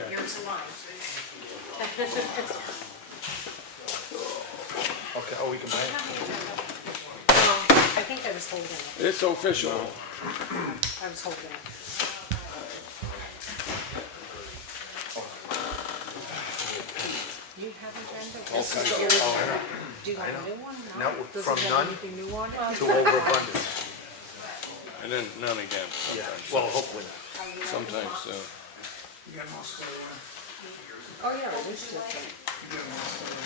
Okay. Here's the line. Okay, oh, we can buy it? I think I was holding it. It's official. I was holding it. You have an agenda? This is your agenda. Do you want a new one? No, Does from it have none anything new on it? to overabundance. And then none again. Yeah, Sometimes. well, hopefully. Sometimes, You got most of the, Oh, yeah, it is different. you got most of the.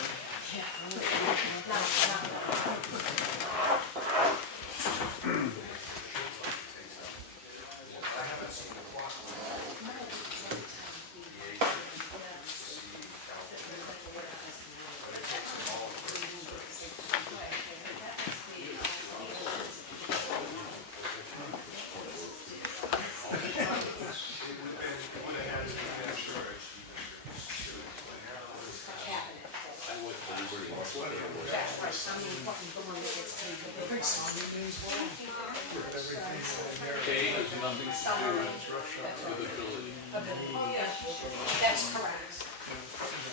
That's correct.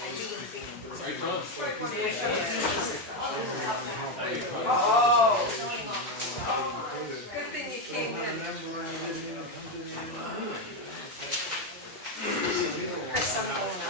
I do agree. Good thing you came in. Chris, I'm going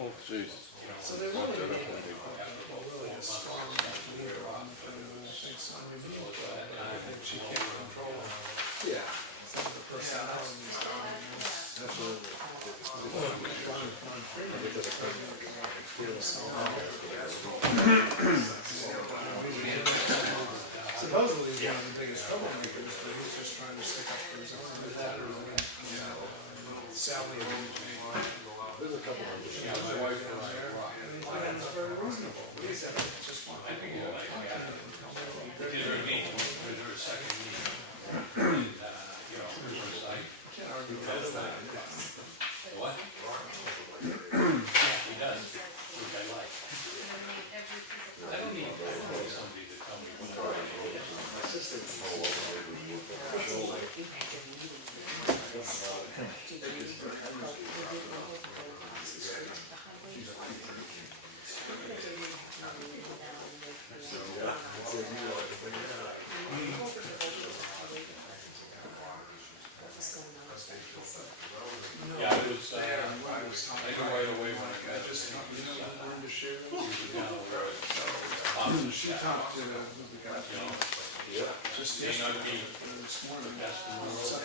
oh, jeez. So they really need really a strong leader on the thing, I think so. I think she can't control some of the personalities down supposedly he's one of the biggest troublemakers, but he's just trying to stick up for his own. Sally and there's a couple of them. Yeah, my wife down there. And it's very reasonable. He said, just one. I think What? He does, which I like. I don't need somebody to tell me what Yeah, I was, I go right away when I got just, you know, learn to share. She Talked to the guy. Just may not be this morning. best in the world.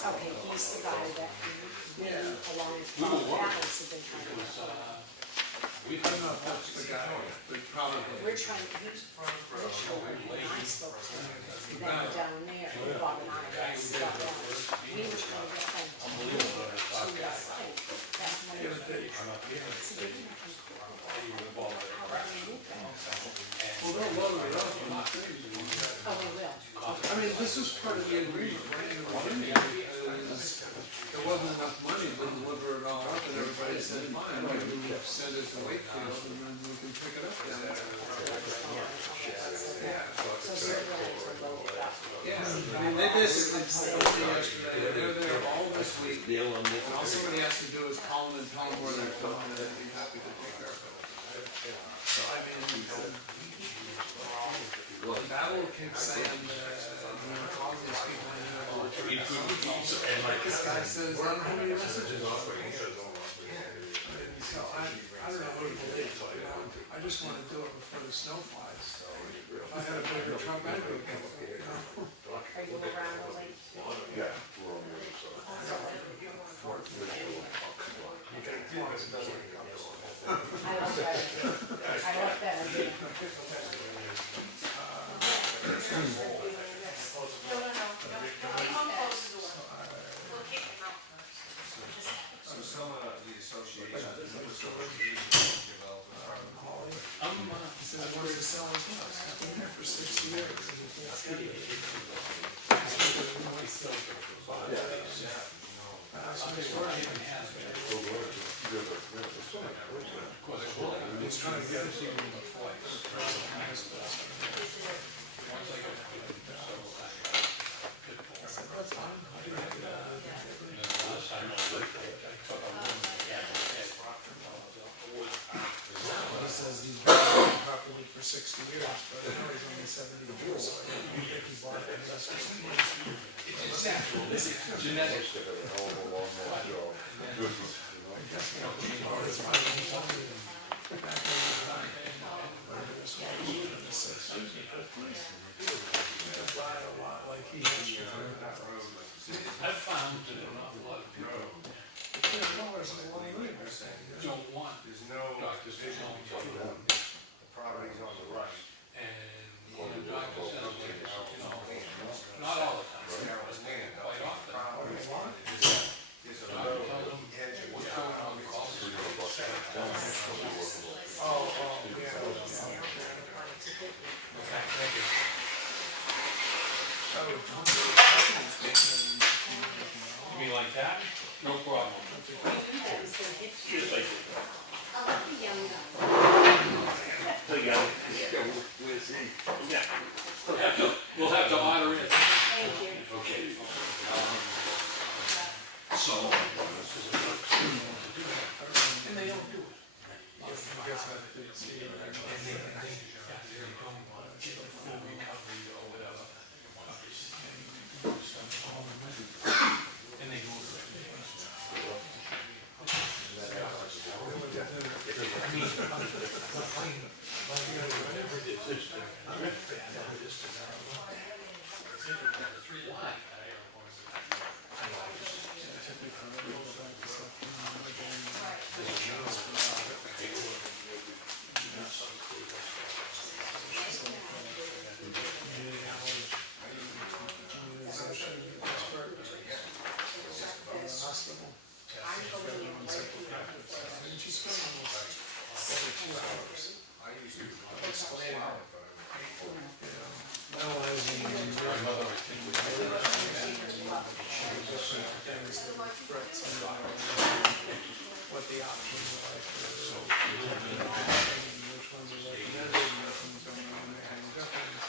Okay, he's the guy that we, along with Paul Adams, have been trying to. We I don't know if that's the guy, but probably. We're trying to, when I spoke to him, then down there, Bob and I, that's about that. We were trying to get them to do that thing. That's one of the things. So they didn't control how they move that. Well, they'll load it up on things. Oh, they will. I mean, this was part of the agreement, right? In the beginning, because there wasn't enough money to deliver it all up, and everybody said, fine, we can send it to Wakefield, and then we can pick it up down there. So they're willing to load it up. Yeah, I mean, they basically told me yesterday, they're there all this week, and all somebody has to do is call them and tell them where they're going, and they'd be happy to take care of it. So, I mean, Battle keeps saying that, calls these people in there all the time. And like this guy says, I don't have any messages. So I don't know who to believe, you know, I just want to do it before the snow flies. If I had a bigger truck, I'd go get it, you know. Are you around late? Yeah. We're on the other side. I love that. I love that idea. says, what's the selling cost? I've been there for 60 years, and you can't see it. He's trying to get it to you in the place. That's fine. I can have He says he's been on the property for 60 years, but I know he's only 72, so I don't think he bought it unless for Genetics. I've found that an awful lot of people don't want doctors to know each other. Property's on the right. And when the doctor says, like, not all the time, quite often, the doctor tells them what's going on with all the You mean like that? No problem. We'll have to honor it. Thank you. Okay. And they don't do it. I guess I didn't see it. And they go what the options are for which ones are recommended and which ones don't really make any difference.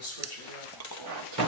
to switch it up. I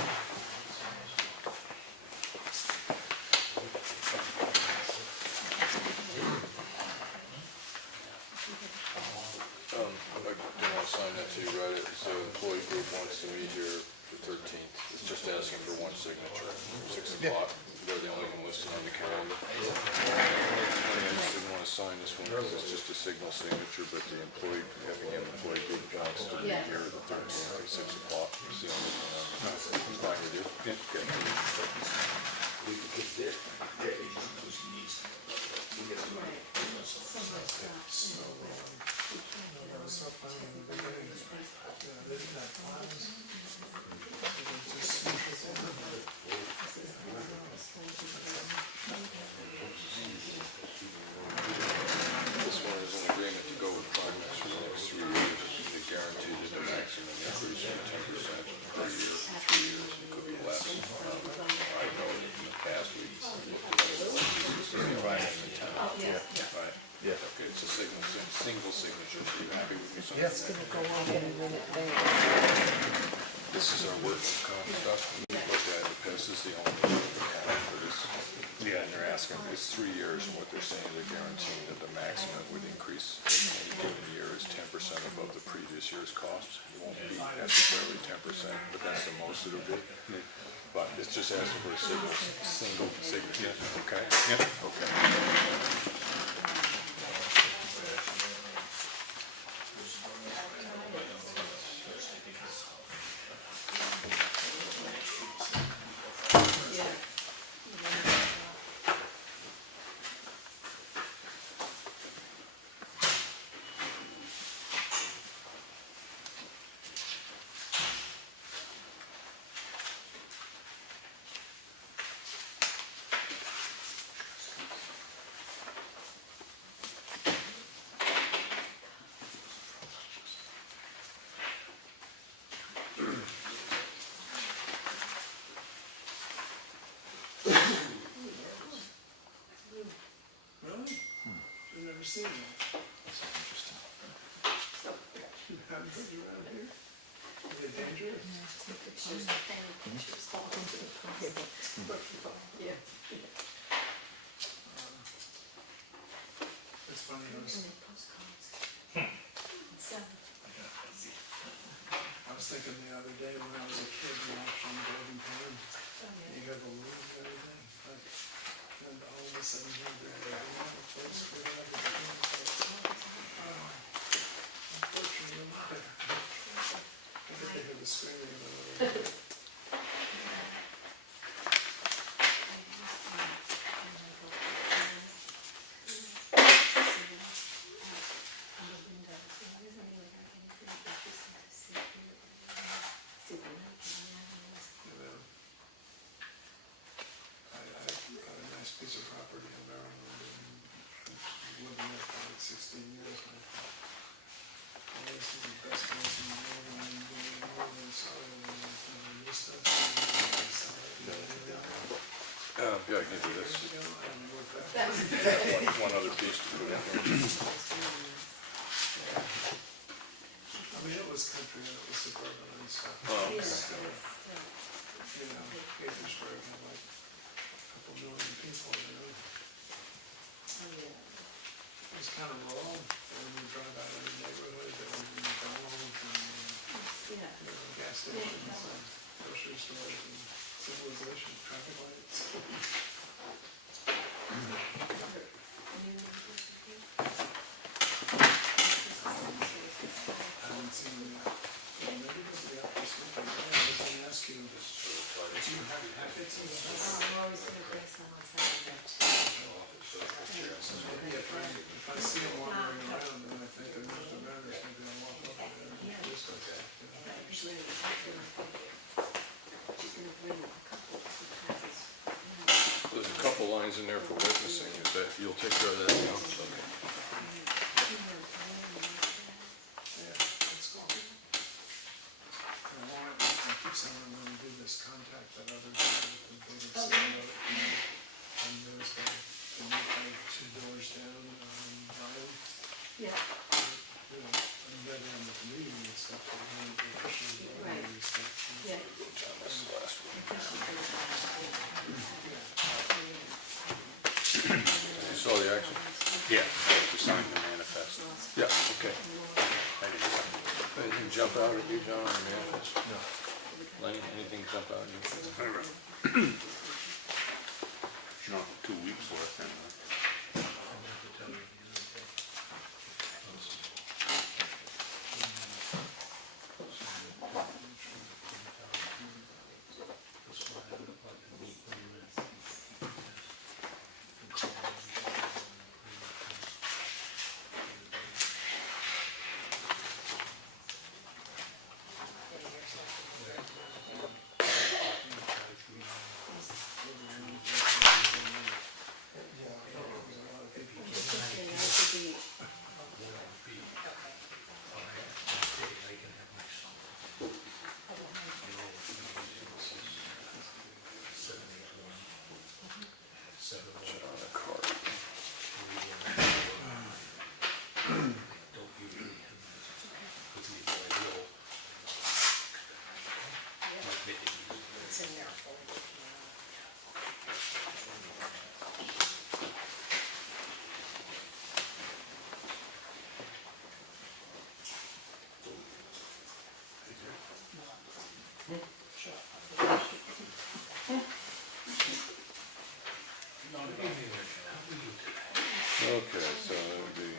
didn't want to sign that till you read it. So employee group wants to meet here the 13th. It's just asking for one signature, 6 o'clock. They're the only one listed on the calendar. I just didn't want to sign this one because it's just a signal signature, but the employee, Effingham employee group wants to meet here the 13th at 6 o'clock. It's the only one. I'm fine with you. Yeah. Okay. That was so funny in the beginning. They didn't have plans. They just This one is an agreement to go with Primex for the next 3 years. They guaranteed it a maximum increase of 10% per year for 3 years. It could be less. I know that in the past we looked at it. Right. Yeah. Okay, it's a single signature. So you happy with me? It's gonna go on in a minute there. This is our workers' comp stuff. We looked at it, this is the only account for this. Yeah, and they're asking, it's 3 years, and what they're saying, they're guaranteeing that the maximum would increase in any given year is 10% above the previous year's cost. It won't be necessarily 10%, but that's the most it'll be. But it's just asking for a single signature, okay? Yep. Okay. Really? I've never seen that. You haven't heard you around here? Are they dangerous? Yeah. It's funny, I was thinking the other day when I was a kid and watching Golden Pond, you hear the rules and everything, like, and all of a sudden you hear the place where they have the unfortunately, I think they hear the screaming in the little bit. Piece of property in Maryland, and I've lived there for like 16 years now. And this is the best place in the world, and I'm doing more than selling and new stuff. Yeah, I can do this. And with that, One other piece to put in here. I mean, it was country and it was suburban and stuff. Oh, okay. You know, Gaithersburg had like a couple million people, you know. It was kind of rural, and when you drive out of the neighborhood, there was McDonald's and gas stations and grocery stores and civilization, traffic lights. I haven't seen you yet. Maybe it'll be up this weekend. I was going to ask you, do you have packets in the house? So maybe if I see them wandering around and I think they're not the mariners, maybe I'll walk over there and do something. There's a couple lines in there for witnessing. Is that, you'll take care of that now? Okay. Yeah, that's cool. And I keep saying I'm going to do this contact that others do with the building. So I know that I'm noticed that they make like 2 doors down, Brian. Yeah. You know, I'm ready on the meeting and stuff, but I'm going to be pushing the stuff. Lenny, anything jump out at you? No, 2 weeks worth anyway. It's in there for Okay, so that would be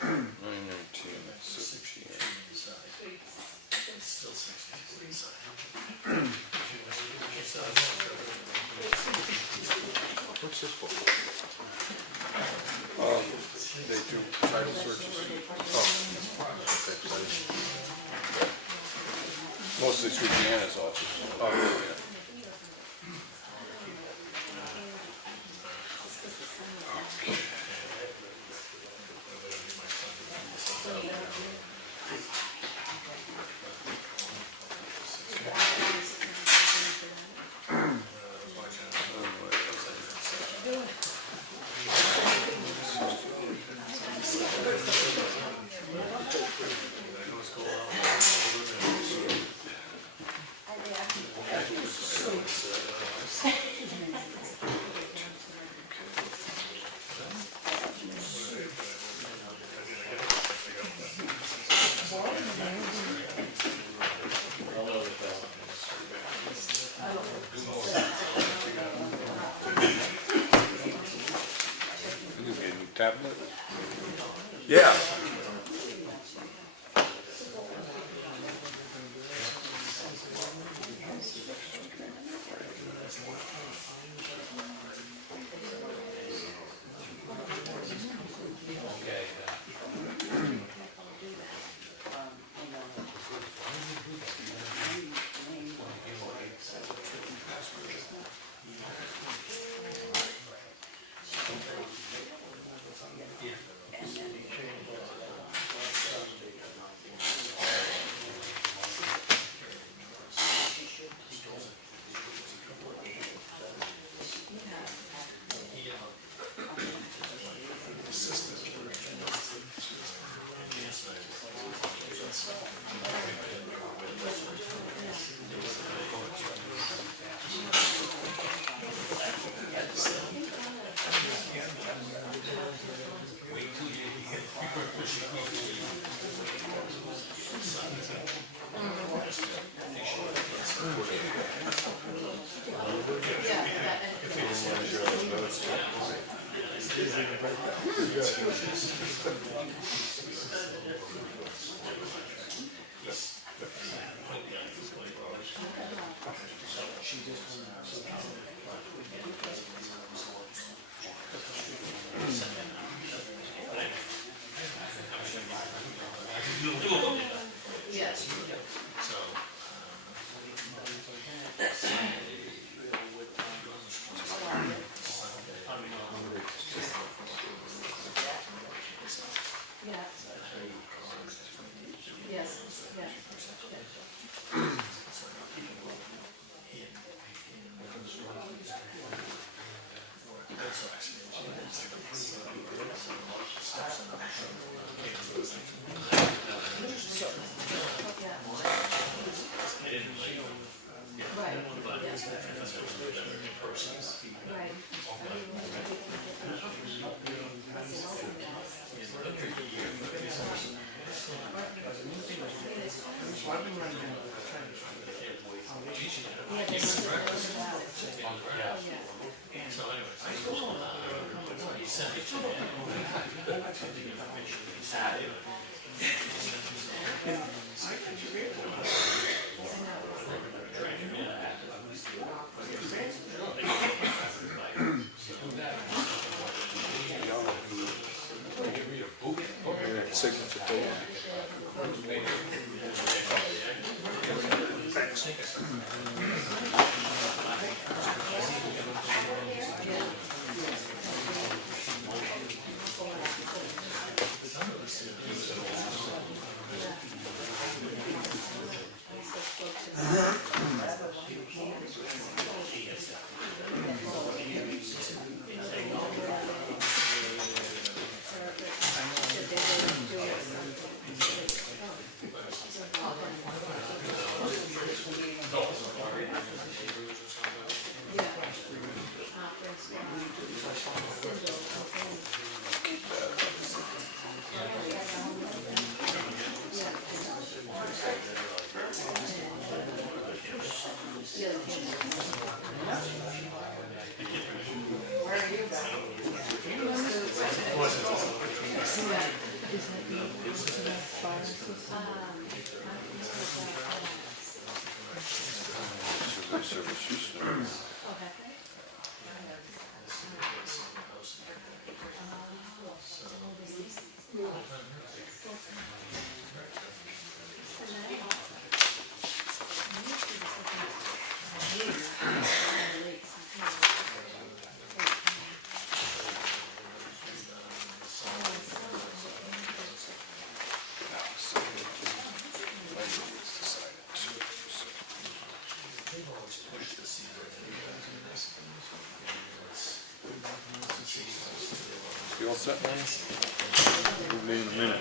919, 17. What's this book? They do title searches. Mostly through Deanna's office. Oh, yeah. You get a new tablet? Yeah. So I've been running, trying to So anyways, he sent it to me. The information he had. Signature page. Service use. You all set, man? We'll be in a minute.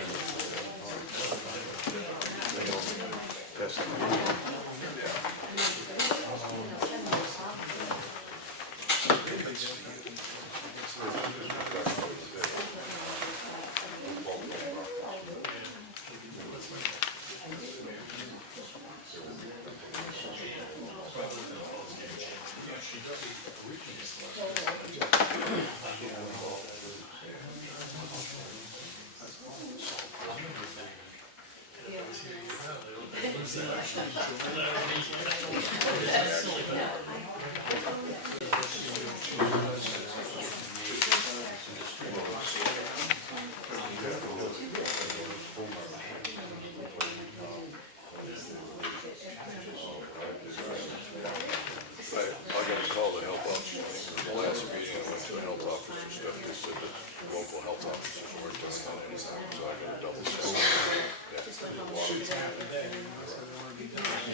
I got a call to help officers. The last meeting, I went to the health officer stuff, they said that local health officers weren't doing that anymore, so I got a double check.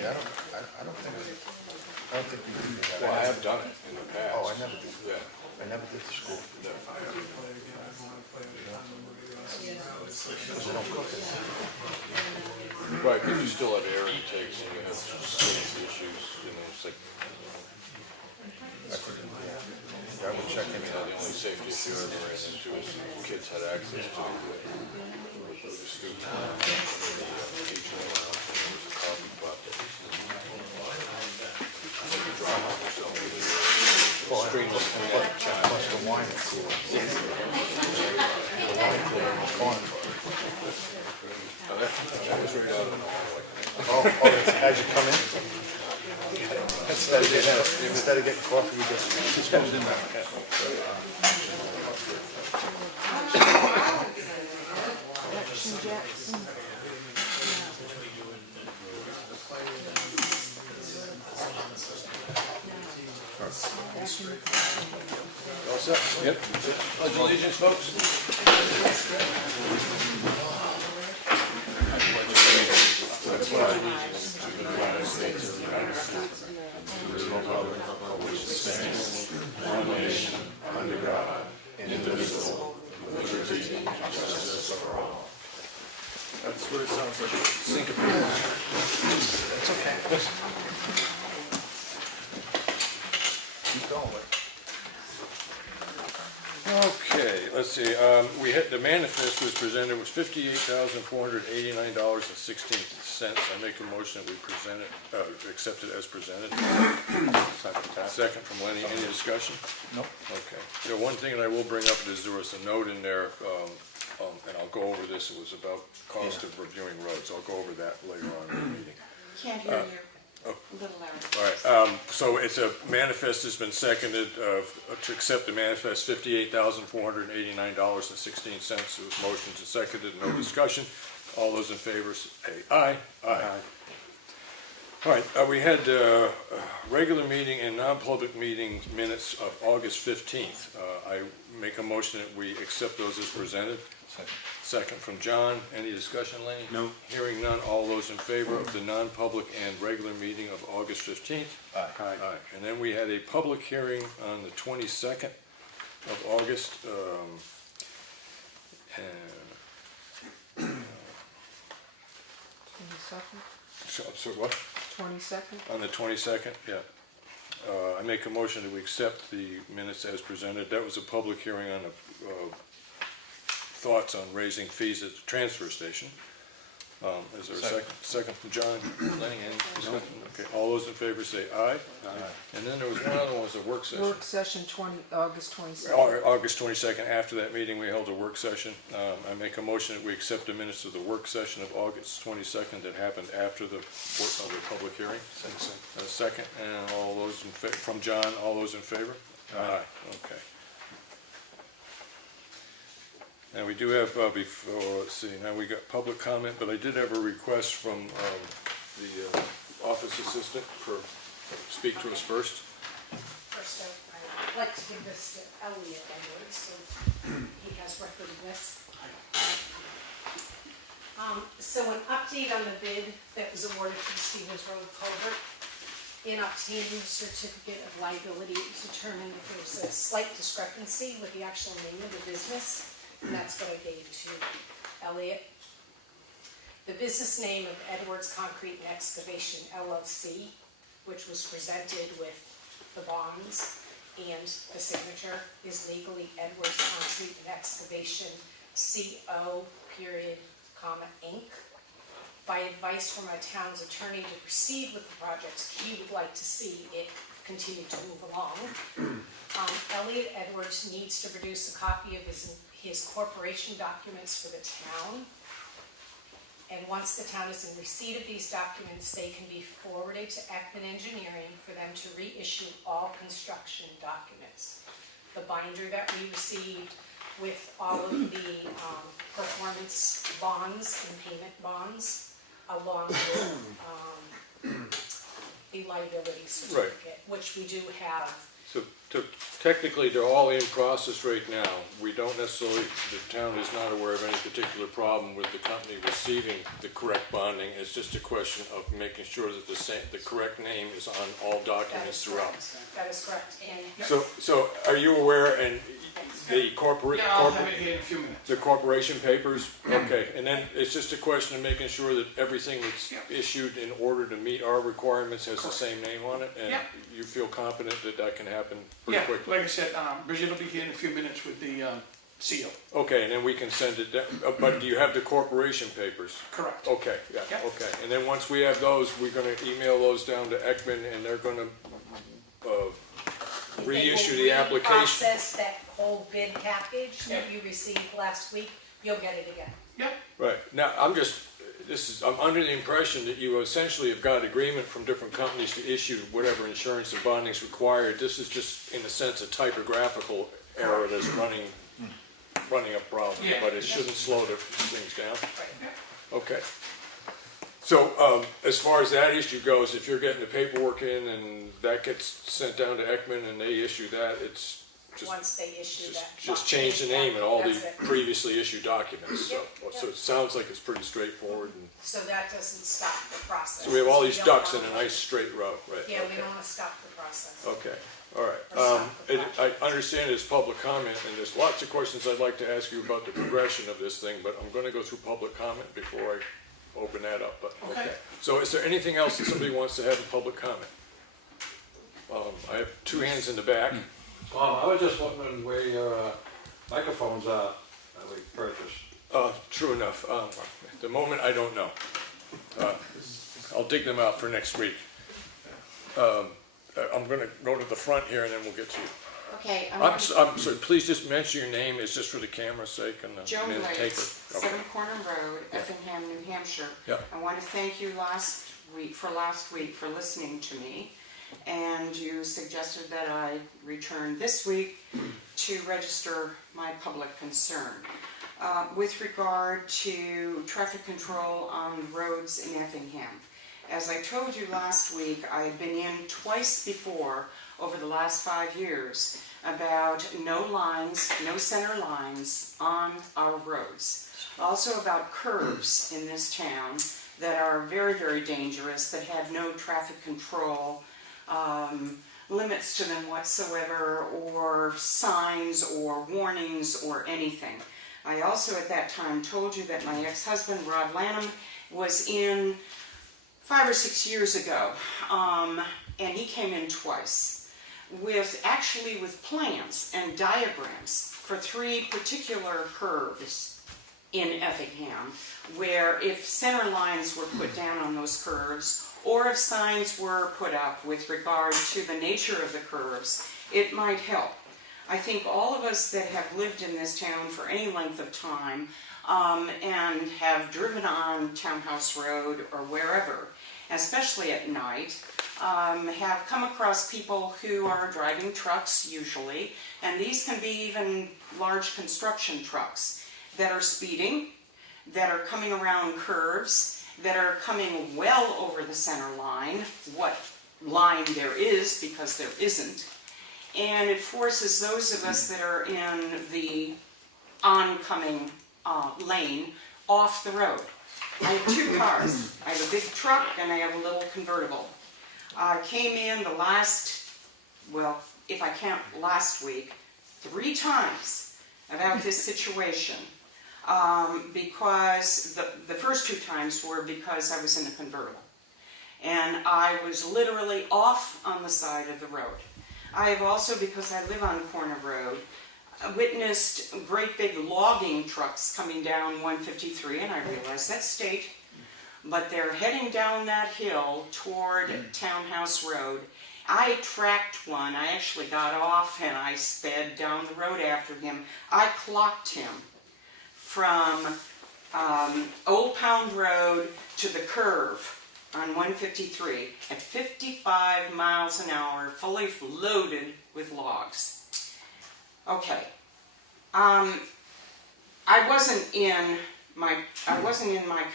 Yeah, I don't think we do that. Well, I have done it in the past. Oh, I never did. Yeah. I never did the school. Right, because you still have air intakes and you have safety issues, you know, it's like, I would check you into know, it. the only safety issue I ever ran into is kids had access to the student lounge, the teacher lounge, and there was a coffee pot. Streamless coming out of China. Plus the wine is cool. The wine cooler in the corner. That was right out of nowhere, like, Oh, that's as you come in? Instead of getting coffee, you just goes in there. all set? Yep. Pledge allegiance, folks. One nation, under God, indivisible, with liberty and justice for all. That's what it sounds like. Syncopated. It's okay. Keep going. Okay, let's see, we had, the manifest was presented was $58,489.16. sense, I make a motion that we present it, accept it as presented. Second from Lenny, any discussion? Nope. Okay. The one thing that I will bring up is there was a note in there, and I'll go over this, it was about cost of reviewing roads. I'll go over that later on in the meeting. Can't hear you. Little louder. All right, so it's a manifest has been seconded to accept the manifest $58,489.16. It was motioned and seconded, no discussion. All those in favor say aye. Aye. All right, we had regular meeting and non-public meeting minutes of August 15th. I make a motion that we accept those as presented. Second from John. Any discussion, Lenny? No. Hearing none. All those in favor of the non-public and regular meeting of August 15th? Aye. Aye. And then we had a public hearing on the 22nd of August. So what? 22nd? On the 22nd, yeah. I make a motion that we accept the minutes as presented. That was a public hearing on the thoughts on raising fees at the transfer station. Is there a second? Second from John. Lenny, any discussion? Okay, all those in favor say aye. Aye. And then there was one other one, was a work session. Work session August 22nd. August 22nd, after that meeting, we held a work session. I make a motion that we accept the minutes of the work session of August 22nd that happened after the public hearing. Second, and all those in favor, from John, all those in favor? Aye. Okay. And we do have, before, let's see, now we got public comment, but I did have a request from the office assistant for, speak to us first. First, I'd like to give this to Elliot Edwards, so he has record of this. So an update on the bid that was awarded for the Stevens Road culvert. In obtaining the certificate of liability, it was determined that there was a slight discrepancy with the actual name of the business, and that's what I gave to Elliot. The business name of Edwards Concrete and Excavation LLC, which was presented with the bonds and the signature, is legally Edwards Concrete and Excavation CO. Inc. By advice from our town's attorney to proceed with the project, he would like to see it continue to move along. Elliot Edwards needs to produce a copy of his corporation documents for the town. And once the town is in receipt of these documents, they can be forwarded to Ekman Engineering for them to reissue all construction documents. The binder that we received with all of the performance bonds and payment bonds, along with the liability certificate, which we do have. So technically, they're all in process right now. We don't necessarily, the town is not aware of any particular problem with the company receiving the correct bonding. It's just a question of making sure that the correct name is on all documents throughout. That is correct. And So are you aware, and the I'll have it here in a few minutes. the corporation papers? Okay, and then it's just a question of making sure that everything that's issued in order to meet our requirements has the same name on it? And you feel confident that that can happen pretty quickly? Like I said, Bridget will be here in a few minutes with the seal. Okay, and then we can send it down, but do you have the corporation papers? Correct. Okay, okay. And then once we have those, we're gonna email those down to Ekman, and they're gonna reissue the application. Process that whole bid package that you received last week, you'll get it again. Right, now, I'm under the impression that you essentially have got agreement from different companies to issue whatever insurance and bonding is required. This is just, in a sense, a typographical error that's running a problem, but it shouldn't slow the things down. Okay. So, as far as that issue goes, if you're getting the paperwork in and that gets sent down to Ekman and they issue that, it's Once they issue that. just change the name and all the That's it. previously issued documents. So it sounds like it's pretty straightforward. And So that doesn't stop the process. so we have all We these don't ducks in want- a nice straight row, right? Yeah, we Okay. don't want to stop the process. Okay, all right. Or stop the project. I understand it's public comment, and there's lots of questions I'd like to ask you about the progression of this thing, but I'm gonna go through public comment before I open that up, but, okay. So is there anything else that somebody wants to have in public comment? I have two hands in the back. I was just wondering where your microphones are that we purchased. True enough. At the moment, I don't know. I'll dig them out for next week. I'm gonna go to the front here and then we'll get to you. Okay, I'm sorry, please just mention your name, it's just for the camera's sake and the Joan minute taker. Blades, Okay. 7 Corner Road, Effingham, New Hampshire. Yeah. I want to thank you last week for listening to me, and you suggested that I return this week to register my public concern. With regard to traffic control on roads in Effingham. As I told you last week, I had been in twice before over the last 5 years about no lines, no center lines on our roads. Also about curves in this town that are very, very dangerous, that have no traffic control limits to them whatsoever, or signs or warnings or anything. I also at that time told you that my ex-husband, Rod Lanham, was in 5 or 6 years ago, and he came in twice, with plans and diagrams for 3 particular curves in Effingham, where if center lines were put down on those curves, or if signs were put up with regard to the nature of the curves, it might help. I think all of us that have lived in this town for any length of time and have driven on Townhouse Road or wherever, especially at night, have come across people who are driving trucks usually, and these can be even large construction trucks that are speeding, that are coming around curves, that are coming well over the center line, what line there is, because there isn't. And it forces those of us that are in the oncoming lane off the road. I have 2 cars. I have a big truck and I have a little convertible. I came in the last, well, if I count last week, 3 times about this situation. Because the first 2 times were because I was in a convertible. And I was literally off on the side of the road. I have also, because I live on Corner Road, witnessed great big logging trucks coming down 153, and I realized that's state, but they're heading down that hill toward Townhouse Road. I tracked one. I actually got off and I sped down the road after him. I clocked him from Old Pound Road to the curve on 153 at 55 miles an hour, fully loaded with logs. Okay. I wasn't in my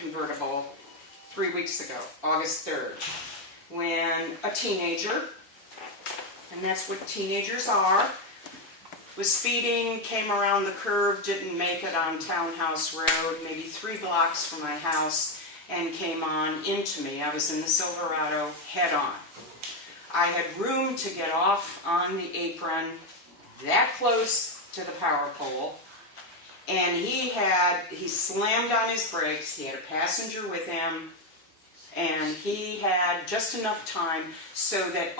convertible 3 weeks ago, August 3rd, when a teenager, and that's what teenagers are, was speeding, came around the curve, didn't make it on Townhouse Road, maybe 3 blocks from my house, and came on into me. I was in the Silverado head-on. I had room to get off on the apron, that close to the power pole, and he slammed on his brakes. He had a passenger with him, and he had just enough time so that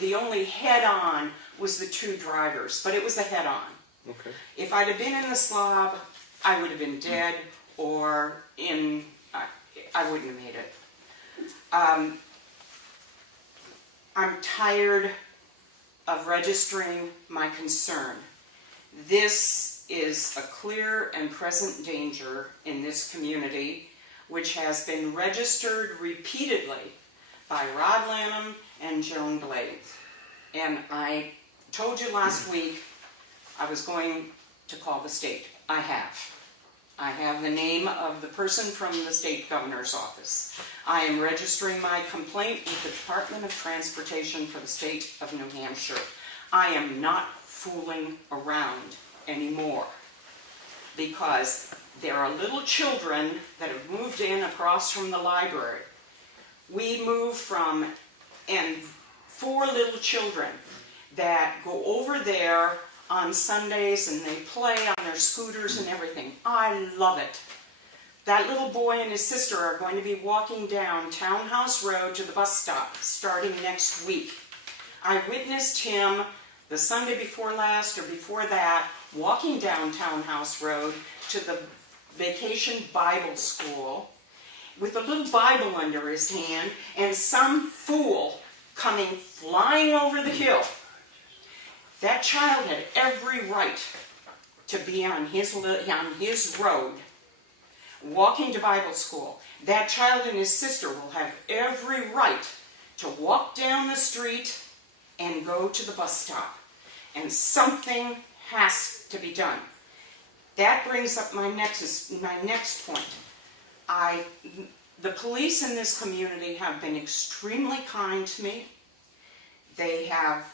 the only head-on was the 2 drivers, but it was a head-on. Okay. If I'd have been in the slob, I would have been dead, or I wouldn't have made it. I'm tired of registering my concern. This is a clear and present danger in this community, which has been registered repeatedly by Rod Lanham and Joan Blades. And I told you last week I was going to call the state. I have. I have the name of the person from the state governor's office. I am registering my complaint with the Department of Transportation for the state of New Hampshire. I am not fooling around anymore, because there are little children that have moved in across from the library. We moved from, and 4 little children that go over there on Sundays and they play on their scooters and everything. I love it. That little boy and his sister are going to be walking down Townhouse Road to the bus stop starting next week. I witnessed him the Sunday before last or before that walking down Townhouse Road to the Vacation Bible School with a little Bible under his hand and some fool coming flying over the hill. That child had every right to be on his road, walking to Bible school. That child and his sister will have every right to walk down the street and go to the bus stop. And something has to be done. That brings up my next point. The police in this community have been extremely kind to me. They have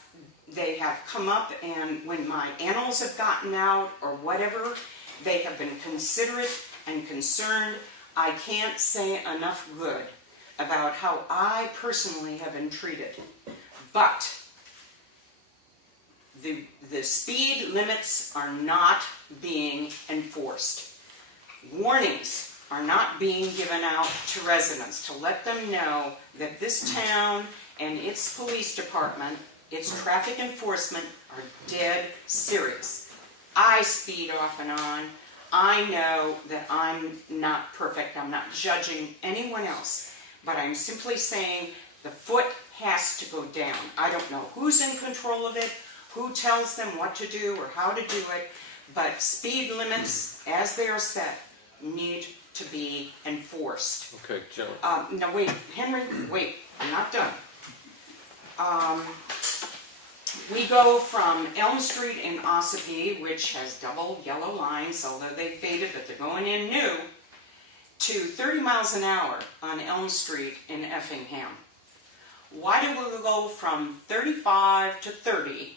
come up, and when my animals have gotten out or whatever, they have been considerate and concerned. I can't say enough good about how I personally have been treated. But the speed limits are not being enforced. Warnings are not being given out to residents to let them know that this town and its police department, its traffic enforcement, are dead serious. I speed off and on. I know that I'm not perfect. I'm not judging anyone else. But I'm simply saying the foot has to go down. I don't know who's in control of it, who tells them what to do or how to do it, but speed limits, as they are set, need to be enforced. Okay, Cheryle. No, wait, Henry, wait, I'm not done. We go from Elm Street in Espie, which has double yellow lines, although they faded, but they're going in new, to 30 miles an hour on Elm Street in Effingham. Why do we go from 35 to 30,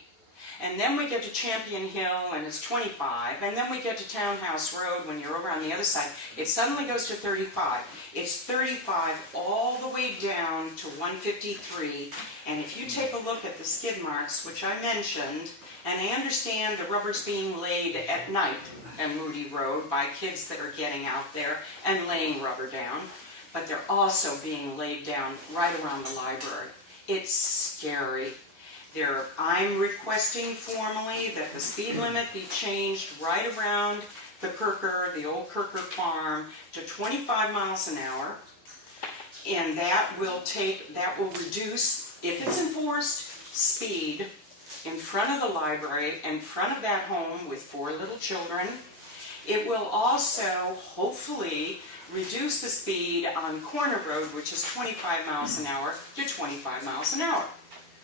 and then we get to Champion Hill and it's 25, and then we get to Townhouse Road when you're over on the other side, it suddenly goes to 35. It's 35 all the way down to 153, and if you take a look at the skid marks, which I mentioned, and I understand the rubber's being laid at night at Moody Road by kids that are getting out there and laying rubber down, but they're also being laid down right around the library. It's scary. I'm requesting formally that the speed limit be changed right around the Kirker, the old Kirker farm, to 25 miles an hour. And that will reduce, if it's enforced, speed in front of the library, in front of that home with 4 little children. It will also, hopefully, reduce the speed on Corner Road, which is 25 miles an hour, to 25 miles an hour.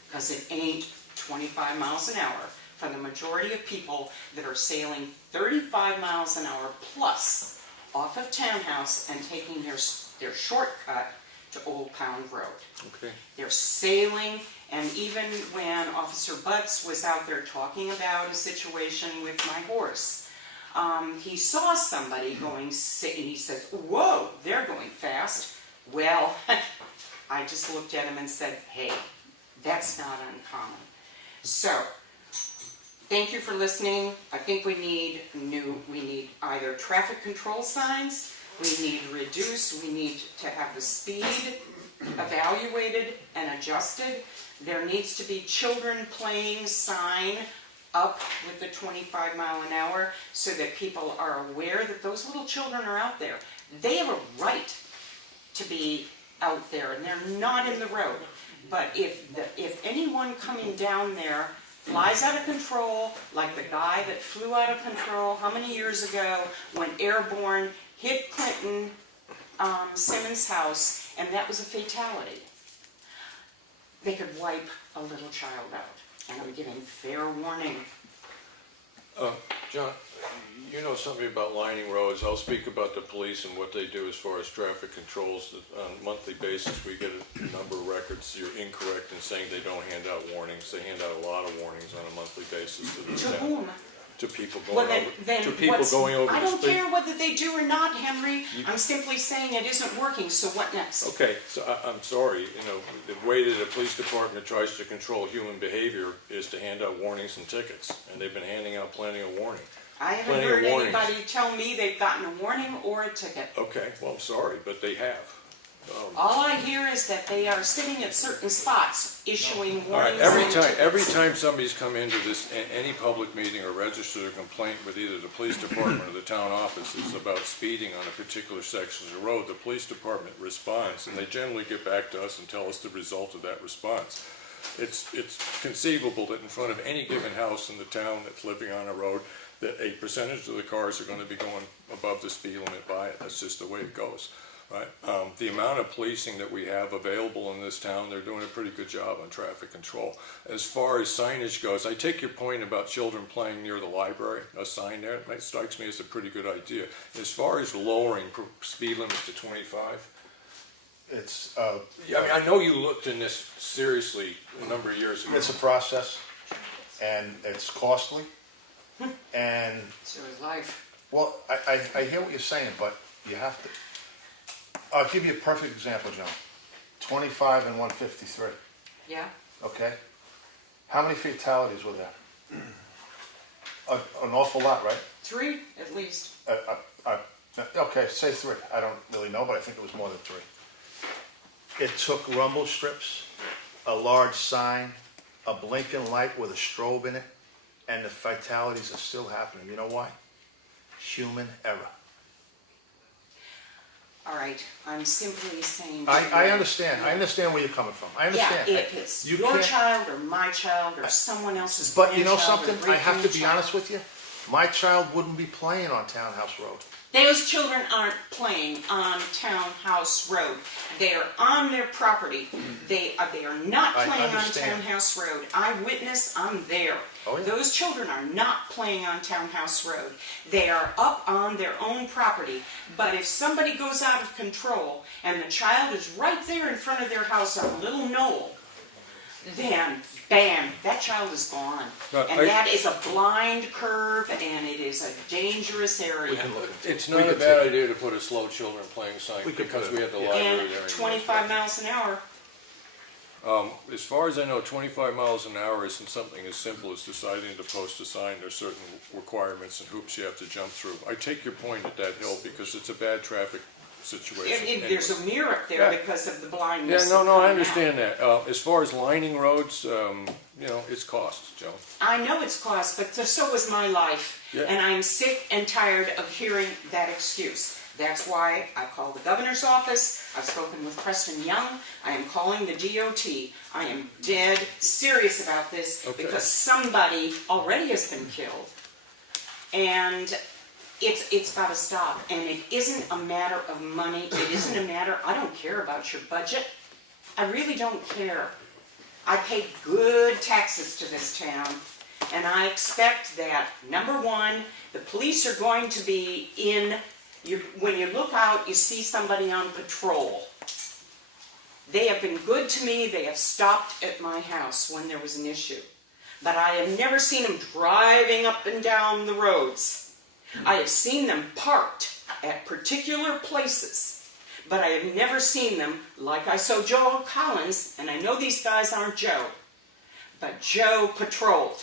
Because it ain't 25 miles an hour for the majority of people that are sailing 35 miles an hour plus off of Townhouse and taking their shortcut to Old Pound Road. Okay. They're sailing, and even when Officer Butts was out there talking about a situation with my horse, he saw somebody going, and he said, "Whoa, they're going fast." Well, I just looked at him and said, "Hey, that's not uncommon." So, thank you for listening. I think we need either traffic control signs, we need we need to have the speed evaluated and adjusted. There needs to be children playing sign up with the 25 mile an hour so that people are aware that those little children are out there. They have a right to be out there, and they're not in the road. But if anyone coming down there flies out of control, like the guy that flew out of control how many years ago, went airborne, hit Clinton Simmons' house, and that was a fatality, they could wipe a little child out. And I'm giving fair warning. John, you know something about lining roads. I'll speak about the police and what they do as far as traffic controls. On a monthly basis, we get a number of records. You're incorrect in saying they don't hand out warnings. They hand out a lot of warnings on a monthly basis to the To town. whom? To people Well, going then over. To people going over I the don't speed. care whether they do or not, Henry. I'm simply saying it isn't working, so what next? Okay, so I'm sorry, you know, the way that the police department tries to control human behavior is to hand out warnings and tickets, and they've been handing out plenty of warning. I haven't Plenty of heard warnings. anybody tell me they've gotten a warning or a ticket. Okay, well, I'm sorry, but they have. All I hear is that they are sitting at certain spots issuing All right, warnings. every time somebody's come into this, any public meeting or registered a complaint with either the police department or the town offices about speeding on a particular section of the road, the police department responds, and they generally get back to us and tell us the result of that response. It's conceivable that in front of any given house in the town that's living on a road, that a percentage of the cars are going to be going above the speed limit by it. That's just the way it goes. Right. The amount of policing that we have available in this town, they're doing a pretty good job on traffic control. As far as signage goes, I take your point about children playing near the library, a sign there, that strikes me as a pretty good idea. As far as lowering speed limits to 25, It's, yeah, I mean, I know you looked in this seriously a number of years ago. it's a process, and it's costly, and, So is life. well, I hear what you're saying, but you have to, I'll give you a perfect example, John. 25 and 153, Yeah? okay? How many fatalities were there? An awful lot, right? 3 at least. Okay, say 3. I don't really know, but I think it was more than 3. It took rumble strips, a large sign, a blinking light with a strobe in it, and the fatalities are still happening. You know why? Human error. All right, I'm simply saying. I understand. I understand where you're coming from. I understand. Yeah, if it's You your can't- child or my child or someone else's But you know grandchild or something? I have to be great-grandchild. honest with you. My child wouldn't be playing on Townhouse Road. Those children aren't playing on Townhouse Road. They are on their property. They are not I playing on understand. Townhouse Road. I'm there. Oh, yeah. Those children are not playing on Townhouse Road. They are up on their own property. But if somebody goes out of control and the child is right there in front of their house on a little knoll, then bam, that child is gone. But And that is a blind curve and it is a dangerous area. It's not a bad idea to put a slow children playing sign We could because put we it, had the yeah. library And there. anyway. 25 miles an hour. As far as I know, 25 miles an hour isn't something as simple as deciding to post a sign. There's certain requirements and hoops you have to jump through. I take your point at that hill because it's a bad traffic situation. There's a mirror up there Yeah. because of the Yeah, blindness. no, of I coming understand that. As far as lining roads, it's cost, Joe. out. I know it's cost, but so is my life. Yeah. And I'm sick and tired of hearing that excuse. That's why I called the governor's office. I've spoken with Preston Young. I am calling the DOT. I am dead serious about this Okay. because somebody already has been killed. And it's got to stop. And it isn't a matter of money. It isn't a matter, I don't care about your budget. I really don't care. I pay good taxes to this town. And I expect that, number one, the police are going to be in, when you look out, you see somebody on patrol. They have been good to me. They have stopped at my house when there was an issue. But I have never seen them driving up and down the roads. I have seen them parked at particular places, but I have never seen them, like I saw Joe Collins, and I know these guys aren't Joe, but Joe patrolled.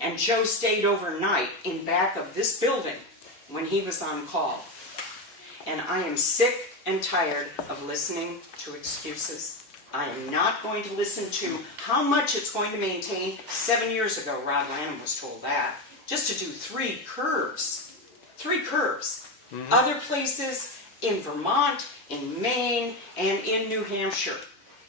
And Joe stayed overnight in back of this building when he was on call. And I am sick and tired of listening to excuses. I am not going to listen to how much it's going to maintain. 7 years ago, Rod Lanham was told that, just to do 3 curves. 3 curves. Other places in Vermont, in Maine, and in New Hampshire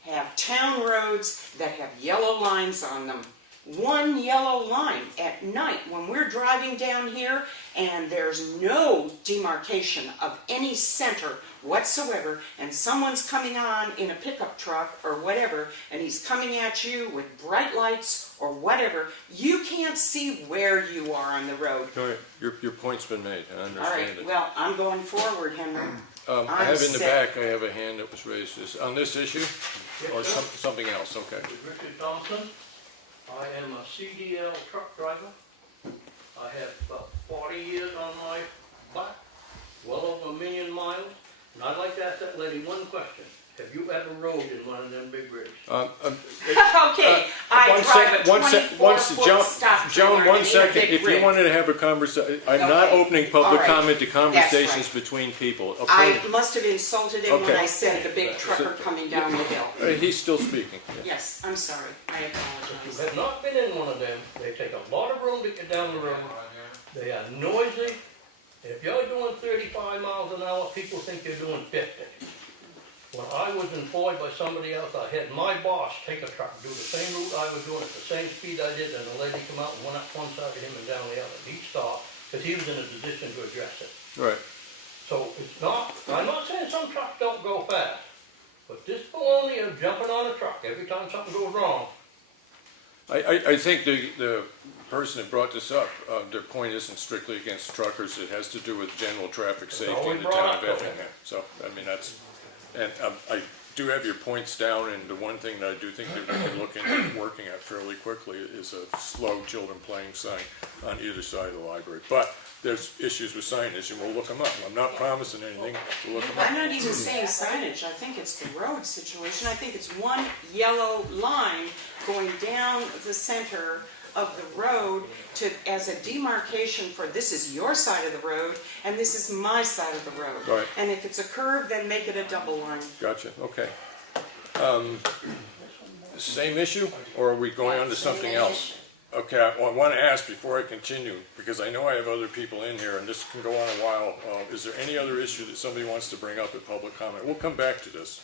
have town roads that have yellow lines on them. 1 yellow line at night when we're driving down here and there's no demarcation of any center whatsoever, and someone's coming on in a pickup truck or whatever, and he's coming at you with bright lights or whatever, you can't see where you are on the road. All right, your point's been made. I All right, understand it. well, I'm going forward, Henry. I have in the sick. back, I have a hand that was raised. On this issue or something else? Okay. Richard Thompson. I am a CDL truck driver. I have about 40 years on my back, well over 1 million miles. And I'd like to ask that lady one question. Have you ever rode in one of them big rigs? Okay, I drive a one 24-foot stock trailer Joan, and one it ain't a second, big if you rig. wanted to have a conversation, I'm not Okay. opening All public right. comment to That's conversations right. between people. I Okay. must have insulted him when Okay. I said the big trucker coming down the hill. He's still speaking. Yes, I'm sorry, I You apologize. have not been in one of them, they take a lot of room to get down the road, they are noisy. If you're doing 35 miles an hour, people think you're doing 50. When I was employed by somebody else, I had my boss take a truck, do the same route I was doing at the same speed I did, and the lady come out and went up one side of him and down the other. He stopped, because he was in a position to address it. Right. So it's not, I'm not saying some trucks don't go fast, but this baloney of jumping on a truck every time something goes wrong, I think the person that brought this up, their point isn't strictly against truckers, it has to do with general traffic safety in always the brought town up, of though. Effingham. So, I mean, that's, and I do have your points down, and the one thing that I do think that we can look into working at fairly quickly is a slow children playing sign on either side of the library. But there's issues with signage, and we'll look them up. I'm not promising anything, we'll look them I'm up. not even saying signage, I think it's the road situation, I think it's one yellow line going down the center of the road to, as a demarcation for this is your side of the road, and this is my side of the road. Right. And if it's a curve, then make it a double line. Gotcha, okay. Same issue, or are we going on to something else? Okay, I want to ask before I continue, because I know I have other people in here, and this can go on a while. Is there any other issue that somebody wants to bring up at public comment? We'll come back to this.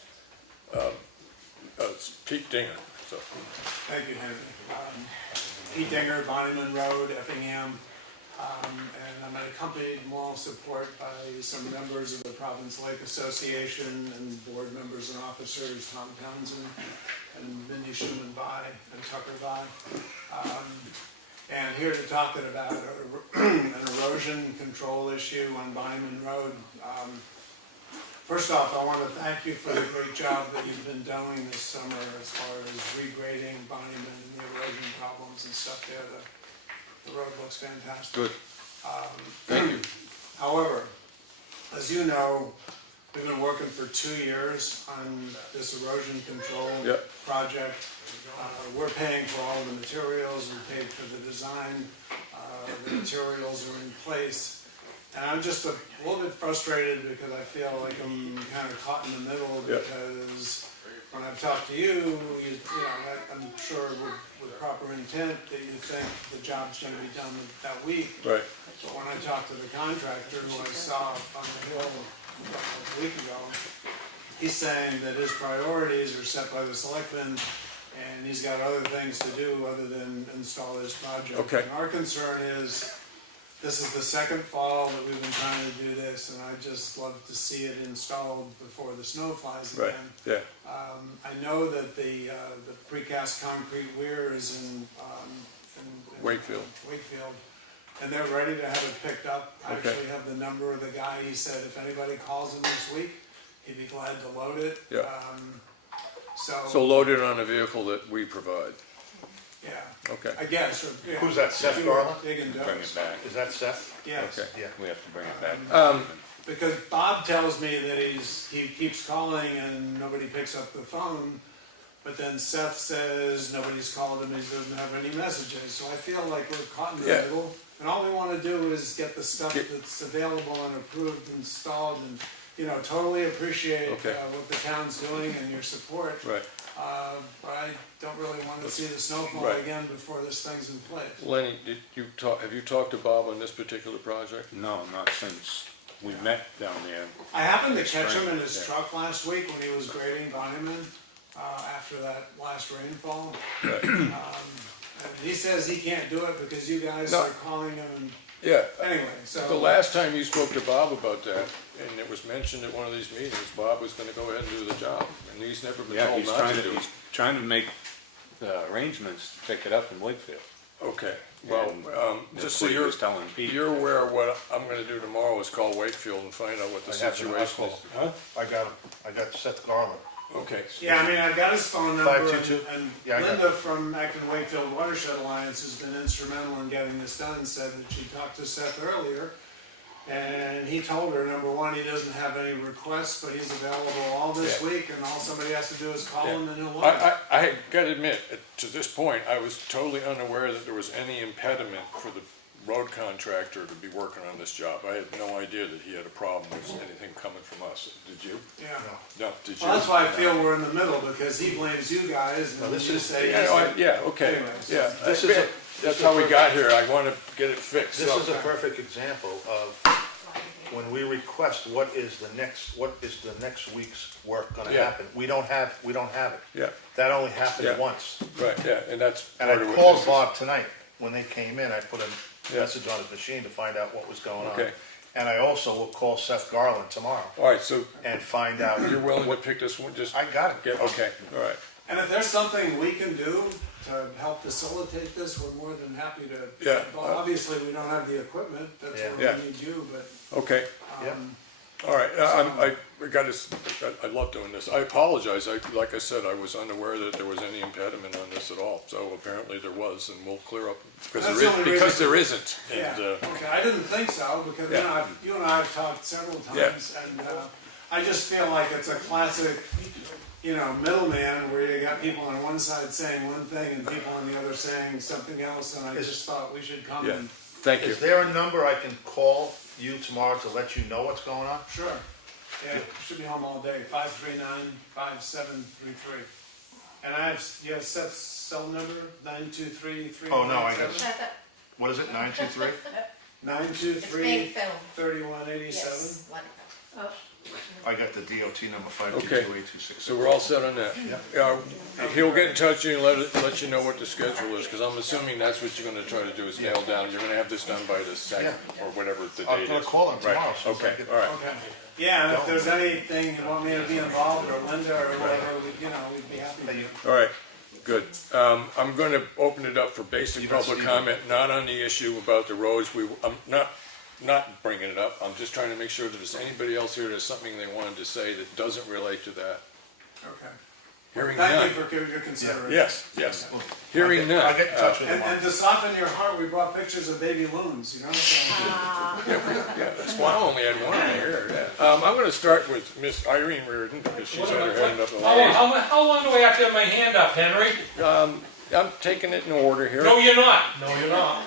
It's Pete Dinger, so. Thank you, Henry. Pete Dinger, Bonnyman Road, Effingham, and I'm accompanied moral support by some members of the Province Lake Association and board members and officers, Tom Townsend and Mindy Schumann-Vai and Tucker Vai. And here to talk about an erosion control issue on Bonnyman Road. First off, I want to thank you for the great job that you've been doing this summer as far as regrading Bonnyman and the erosion problems and stuff there. The road looks fantastic. Good. Thank you. However, as you know, we've been working for 2 years on this erosion control Yep. project. We're paying for all the materials, we paid for the design, the materials are in place. And I'm just a little bit frustrated because I feel like I'm kind of caught in the middle Yep. because when I've talked to you, I'm sure with proper intent that you think the job's gonna be done that week. Right. But when I talked to the contractor who I saw up on the hill a week ago, he's saying that his priorities are set by the selectmen and he's got other things to do other than install this project. Okay. And our concern is, this is the second fall that we've been trying to do this, and I'd just love to see it installed before the snow flies Right, again. yeah. I know that the precast concrete weir is in Wakefield. Wakefield, and they're ready to have it picked up. I Okay. actually have the number of the guy. He said if anybody calls him this week, he'd be glad to load it. Yeah. So So loaded on a vehicle that we provide. yeah, Okay. I guess. Or, yeah, Who's that, Seth if you were Garland? big and Bring dose. it back. Is that Seth? Yes. Okay. Yeah. We have to bring it back. Because Bob tells me that he keeps calling and nobody picks up the phone, but then Seth says nobody's called him, he doesn't have any messages, so I feel like we're caught in the Yeah. middle. And all we wanna do is get the stuff Get- that's available and approved, installed, and, totally appreciate Okay. what the town's doing and your support. Right. But I don't really wanna see the snowfall Right. again before this thing's in place. Lenny, have you talked to Bob on this particular project? No, not since we met down there. I happened to catch him in his Yeah. truck last week when he was grading Bonnyman, after that last rainfall. Right. And he says he can't do it because you guys No. are calling him, and Yeah. anyway, so. The last time you spoke to Bob about that, and it was mentioned at one of these meetings, Bob was gonna go ahead and do the job, and he's never been Yeah, told he's not trying to to, do it. he's trying to make the arrangements to pick it up in Wakefield. Okay, well, And just that's so what he was telling Pete. you're aware of what I'm gonna do tomorrow is call Wakefield and find out what the I have situation is. Huh? I got him. I got Seth Garland. Okay. Yeah, I mean, I've got his phone number, 522? and Yeah, I got Linda from Acton Wakefield Watershed Alliance has been instrumental in getting this done, said that she talked to Seth earlier, And he told her, number one, he doesn't have any requests, but he's available all this week, and all somebody has to do is call him and he'll look. I gotta admit, to this point, I was totally unaware that there was any impediment for the road contractor to be working on this job. I had no idea that he had a problem with anything coming from us. Did you? Yeah. No, did you? Well, that's why I feel we're in the middle, because he blames you guys, Well, and this you is- say. Yeah, okay, Anyways. yeah. This is a- That's how we got here. I wanna get it fixed. This is a perfect example of when we request what is the next week's work gonna Yeah. happen. We don't have it. Yeah, That only happened Yeah. once. right, yeah, and that's And part I of what called this is. Bob tonight, when they came in, I put a Yeah. message on his machine to find out what was going on. Okay. And I also will call Seth Garland tomorrow All right, so and find out. you're willing to pick this one, just I got it. get, okay, all right. And if there's something we can do to help facilitate this, we're more than happy to. Yeah. Well, obviously, we don't have the equipment, that's Yeah. where Yeah. we need you, but, Okay, Yeah. all right, I love doing this. I apologize, like I said, I was unaware that there was any impediment on this at all. So apparently there was, and we'll clear up, That's the only because reason- there isn't. yeah, And, okay, I didn't think so, because, you Yeah. know, you and I have talked several times, and, I just feel like it's a classic, you know, middleman, where you got people on one side saying one thing and people on the other saying something else, and I just thought we should come Yeah. and. Thank you. Is there a number I can call you tomorrow to let you know what's going on? Sure. Yeah, should be home all day, 539-5733. And you have Seth's cell number, 923-3187? Oh, no, I got What is it, 923? 923-3187. Yes. I got the DOT number, Okay. 522-826. So we're all set on that? Yeah. He'll get in touch with you and let you know what the schedule is, because I'm assuming that's what you're gonna try to do is nail down. You're gonna have this done by the second, or whatever the I'm date gonna is. call him Right. tomorrow. as soon as I Okay, get- all right. Okay. Yeah, and if there's anything you want me to be involved, or Linda, or whatever, we'd be happy to. All right, good. I'm gonna open it up for basic You don't public see comment, not on the issue about the roads. I'm not bringing it up. I'm just trying to make sure that there's anybody else here that's something they wanted to say that doesn't relate to that. Okay. Hearing Thank none. you for your consideration. Yes, yes. Hearing I'll none. get in touch with him. And to soften your heart, we brought pictures of baby loons, you know? So- Yeah, that's why I only had one here, yeah. I'm gonna start with Miss Irene Reardon, because she's had her hand up. a lot. How long do I have to have my hand up, Henry? I'm taking it in order here. No, you're not. No, you're not.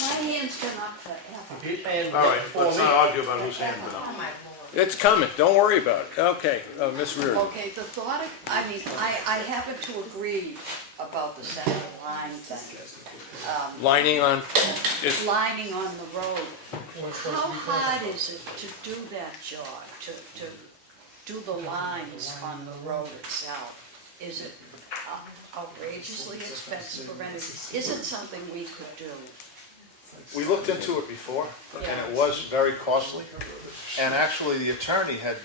My hand's been up forever. He's saying All right, before let's me. not argue about whose hand it Oh, is. my lord. It's coming, don't worry about it. Okay, Miss Reardon. Okay, the thought, I happen to agree about the center line thing. Lining on, it's, Lining on the road. How hard is it to do that job, to do the lines on the road itself? Is it outrageously expensive or anything? Is it something we could do? We looked into it before, and it was very costly. And actually, the attorney had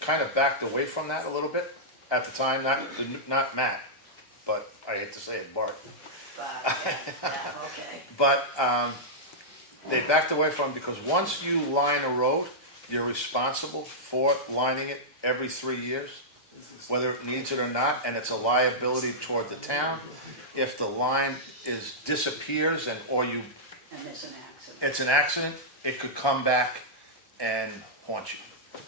kind of backed away from that a little bit at the time, not Matt, but I hate to say it, Bart. But, okay. But they backed away from it because once you line a road, you're responsible for lining it every 3 years, whether it needs it or not, and it's a liability toward the town. If the line disappears or you And there's an accident. it's an accident, it could come back and haunt you.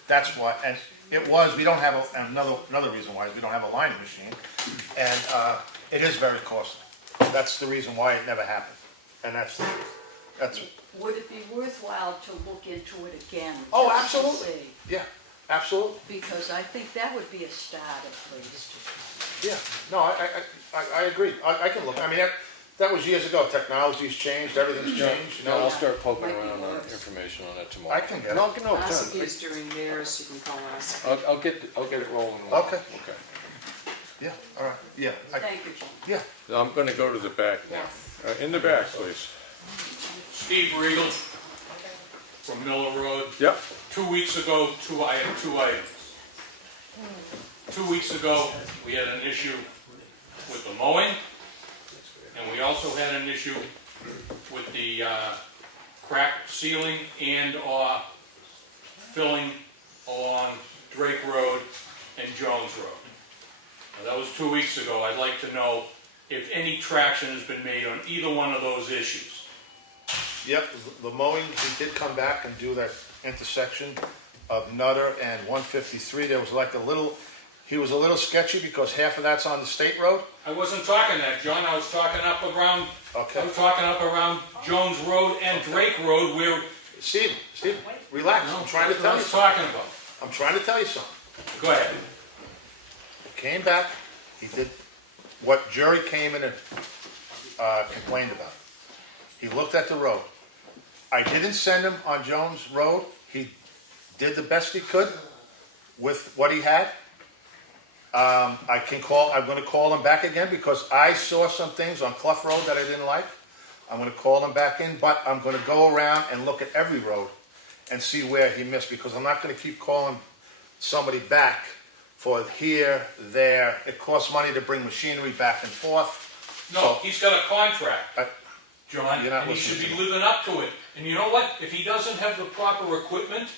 That's why, and we don't have another reason why is we don't have a lining machine, and it is very costly. That's the reason why it never happened, and that's. Would it be worthwhile to look into it again? Oh, just to absolutely. see? Yeah, absolutely. Because I think that would be a start at least. Yeah, no, I agree. I can look. I mean, that was years ago. Technology's changed. Everything's changed. You no, I'll know, start poking Might be around on worse. information on that tomorrow. I can get it. No, Ossipee is doing theirs, you can call us. I'll get it rolling. Okay. Okay. Yeah. All right. Yeah. Thank you, Jim. Yeah. I'm gonna go to the back now. In the back, please. Steve Regal from Miller Road. Yep. 2 weeks ago, I have two items. 2 weeks ago, we had an issue with the mowing, and we also had an issue with the cracked ceiling and/or filling along Drake Road and Jones Road. Now, that was 2 weeks ago. I'd like to know if any traction has been made on either one of those issues. Yep, the mowing, he did come back and do that intersection of Nutter and 153. There was like a little, he was a little sketchy because half of that's on the state road. I wasn't talking that, John, I was talking up around, Okay. I was talking up around Jones Road and Drake Road where, Steve, relax, I'm trying to that's what I tell you was something. talking about. I'm trying to tell you something. Go ahead. He came back, he did what Jury came in and complained about. He looked at the road. I didn't send him on Jones Road. He did the best he could with what he had. I'm gonna call him back again because I saw some things on Clough Road that I didn't like. I'm gonna call him back in, but I'm gonna go around and look at every road and see where he missed, because I'm not gonna keep calling somebody back for here, there. It costs money to bring machinery back and forth. No, he's got a contract, I- John, You're not and he should be listening to living up to it. And you know what? If he doesn't have the proper equipment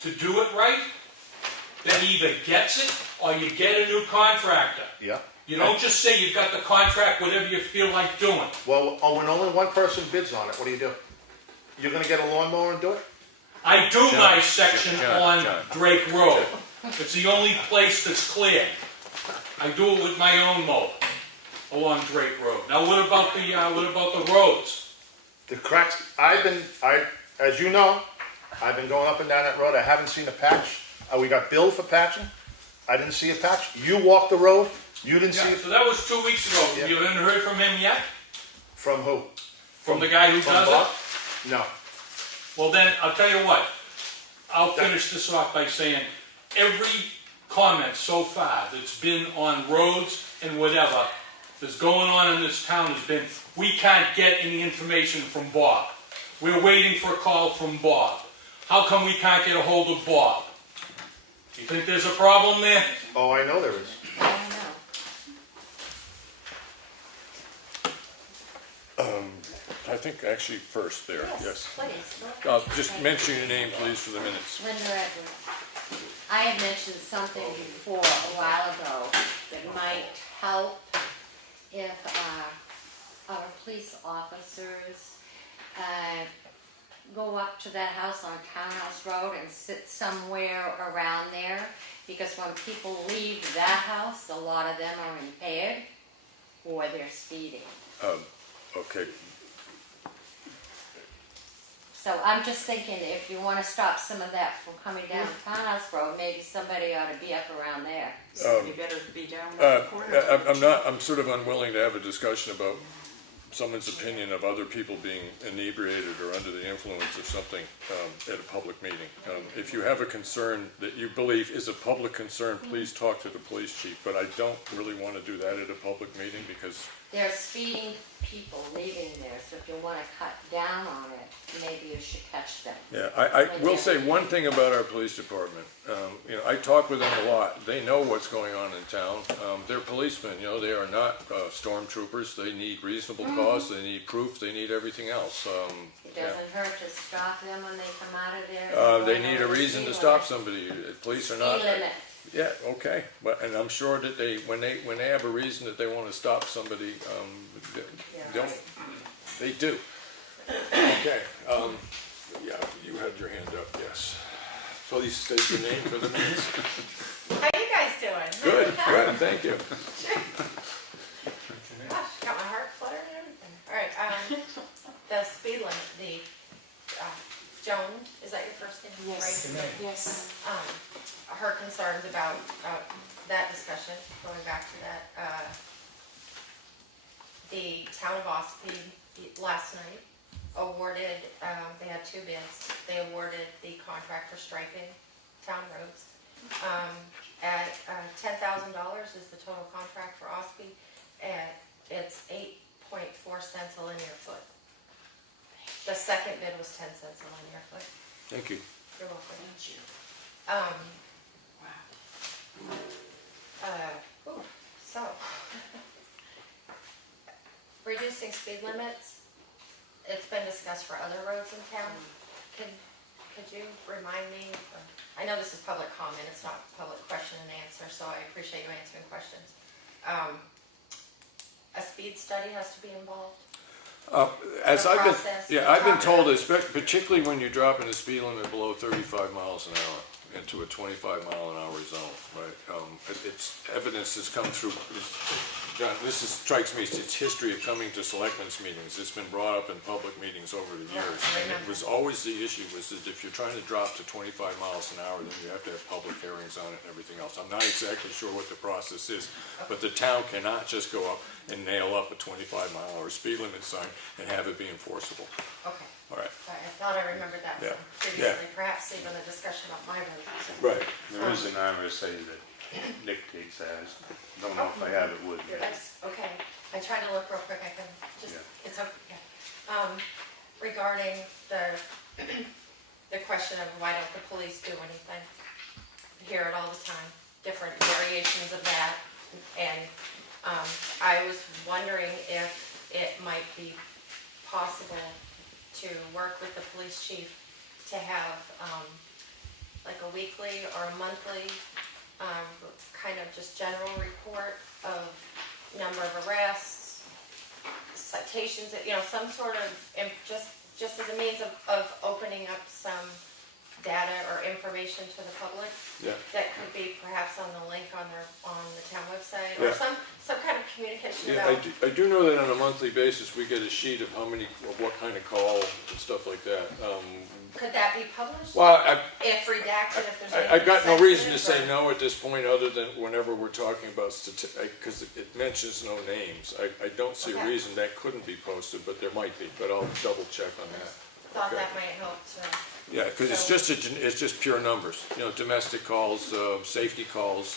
to do it right, then he either gets it or you get a new contractor. Yeah. You don't just say you've got the contract, whatever you feel like doing. Well, when only one person bids on it, what do? You're gonna get a lawnmower and do it? I do my section on John. Drake Road. It's the only place that's clear. I do it with my own mower along Drake Road. Now, what about the roads? The cracks, as you know, I've been going up and down that road. I haven't seen a patch. We got billed for patching. I didn't see a patch. You walked the road. You didn't see Yeah, it. so that was 2 weeks ago. Yeah. You haven't heard from him yet? From who? From the guy who From does Bob? it? No. Well, then, I'll tell you what. I'll finish this off by saying, every comment so far that's been on roads and whatever that's going on in this town has been, we can't get any information from Bob. We're waiting for a call from Bob. How come we can't get a hold of Bob? You think there's a problem there? Oh, I know there is. I don't know. I think actually first there, yes. Please. Just mention your name, please, for the minutes. Linda Edwards. I had mentioned something before a while ago that might help if our police officers go up to that house on Townhouse Road and sit somewhere around there, because when people leave that house, a lot of them are impaired or they're speeding. Okay, So I'm just thinking, if you want to stop some of that from coming down Townhouse Road, maybe somebody ought to be up around there. You better be down the corner. I'm sort of unwilling to have a discussion about someone's opinion of other people being inebriated or under the influence of something at a public meeting. If you have a concern that you believe is a public concern, please talk to the police chief, but I don't really want to do that at a public meeting because There's speeding people leaving there, so if you want to cut down on it, maybe you should catch them. yeah, I will say one thing about our police department. I talk with them a lot. They know what's going on in town. They're policemen, they are not stormtroopers. They need reasonable cause, they need proof, they need everything else. It doesn't hurt to stop them when they come out of there. They need a reason to stop somebody. Police are not. Speed limit. Yeah, okay, and I'm sure that when they have a reason that they want to stop somebody, they do. Okay, yeah, you had your hand up, yes. Please state your name for the minutes. How you guys doing? Good, thank you. Gosh, got my heart fluttering and everything. All right, the speed limit, Joan, is that your first name? Yes, Right? yes. Her concerns about that discussion, going back to that. The town of Espie last night awarded, they had two bids. They awarded the contract for striping town roads. At $10,000 is the total contract for Espie, and it's 8.4 cents a linear foot. The second bid was 10 cents a linear foot. Thank you. You're welcome. Thank you. So, reducing speed limits, it's been discussed for other roads in town. Could you remind me, I know this is public comment, it's not public question and answer, so I appreciate you answering questions. A speed study has to be involved? As the I've been, process? yeah, I've been Talk told, about it. particularly when you're dropping the speed limit below 35 miles an hour into a 25 mile an hour zone, right? It's, evidence has come through, John, strikes me, it's history of coming to selectmen's meetings. It's been brought up in public meetings over the years. And it was always the issue was that if you're trying to drop to 25 miles an hour, then you have to have public hearings on it and everything else. I'm not exactly sure what the process is, but the town cannot just go up and nail up a 25 mile an hour speed limit sign and have it be enforceable. Okay, All right, sorry, I thought I remembered that Yeah. from previously, perhaps even the discussion of my road. right. There is an RSA that dictates that. Don't know if I have it with me. Okay, I tried to look real quick, I can just, Yeah. it's okay. Regarding the question of why don't the police do anything? I hear it all the time, different variations of that. And I was wondering if it might be possible to work with the police chief to have like a weekly or a monthly kind of just general report of number of arrests, citations, some sort of, just as a means of opening up some data or information to the public. Yeah. That could be perhaps on the link on the town website, or Yeah. some kind of communication Yeah, about. I do know that on a monthly basis, we get a sheet of what kind of call and stuff like that. Could that be published? Well, If redacted, if there's I've got no anything reason to sensitive, say no at this point, other than whenever we're talking about because it mentions no names. I don't see a Okay. reason that couldn't be posted, but there might be, but I'll double check on that. Thought Okay. that might help to. Yeah, because it's just pure numbers, domestic calls, safety calls,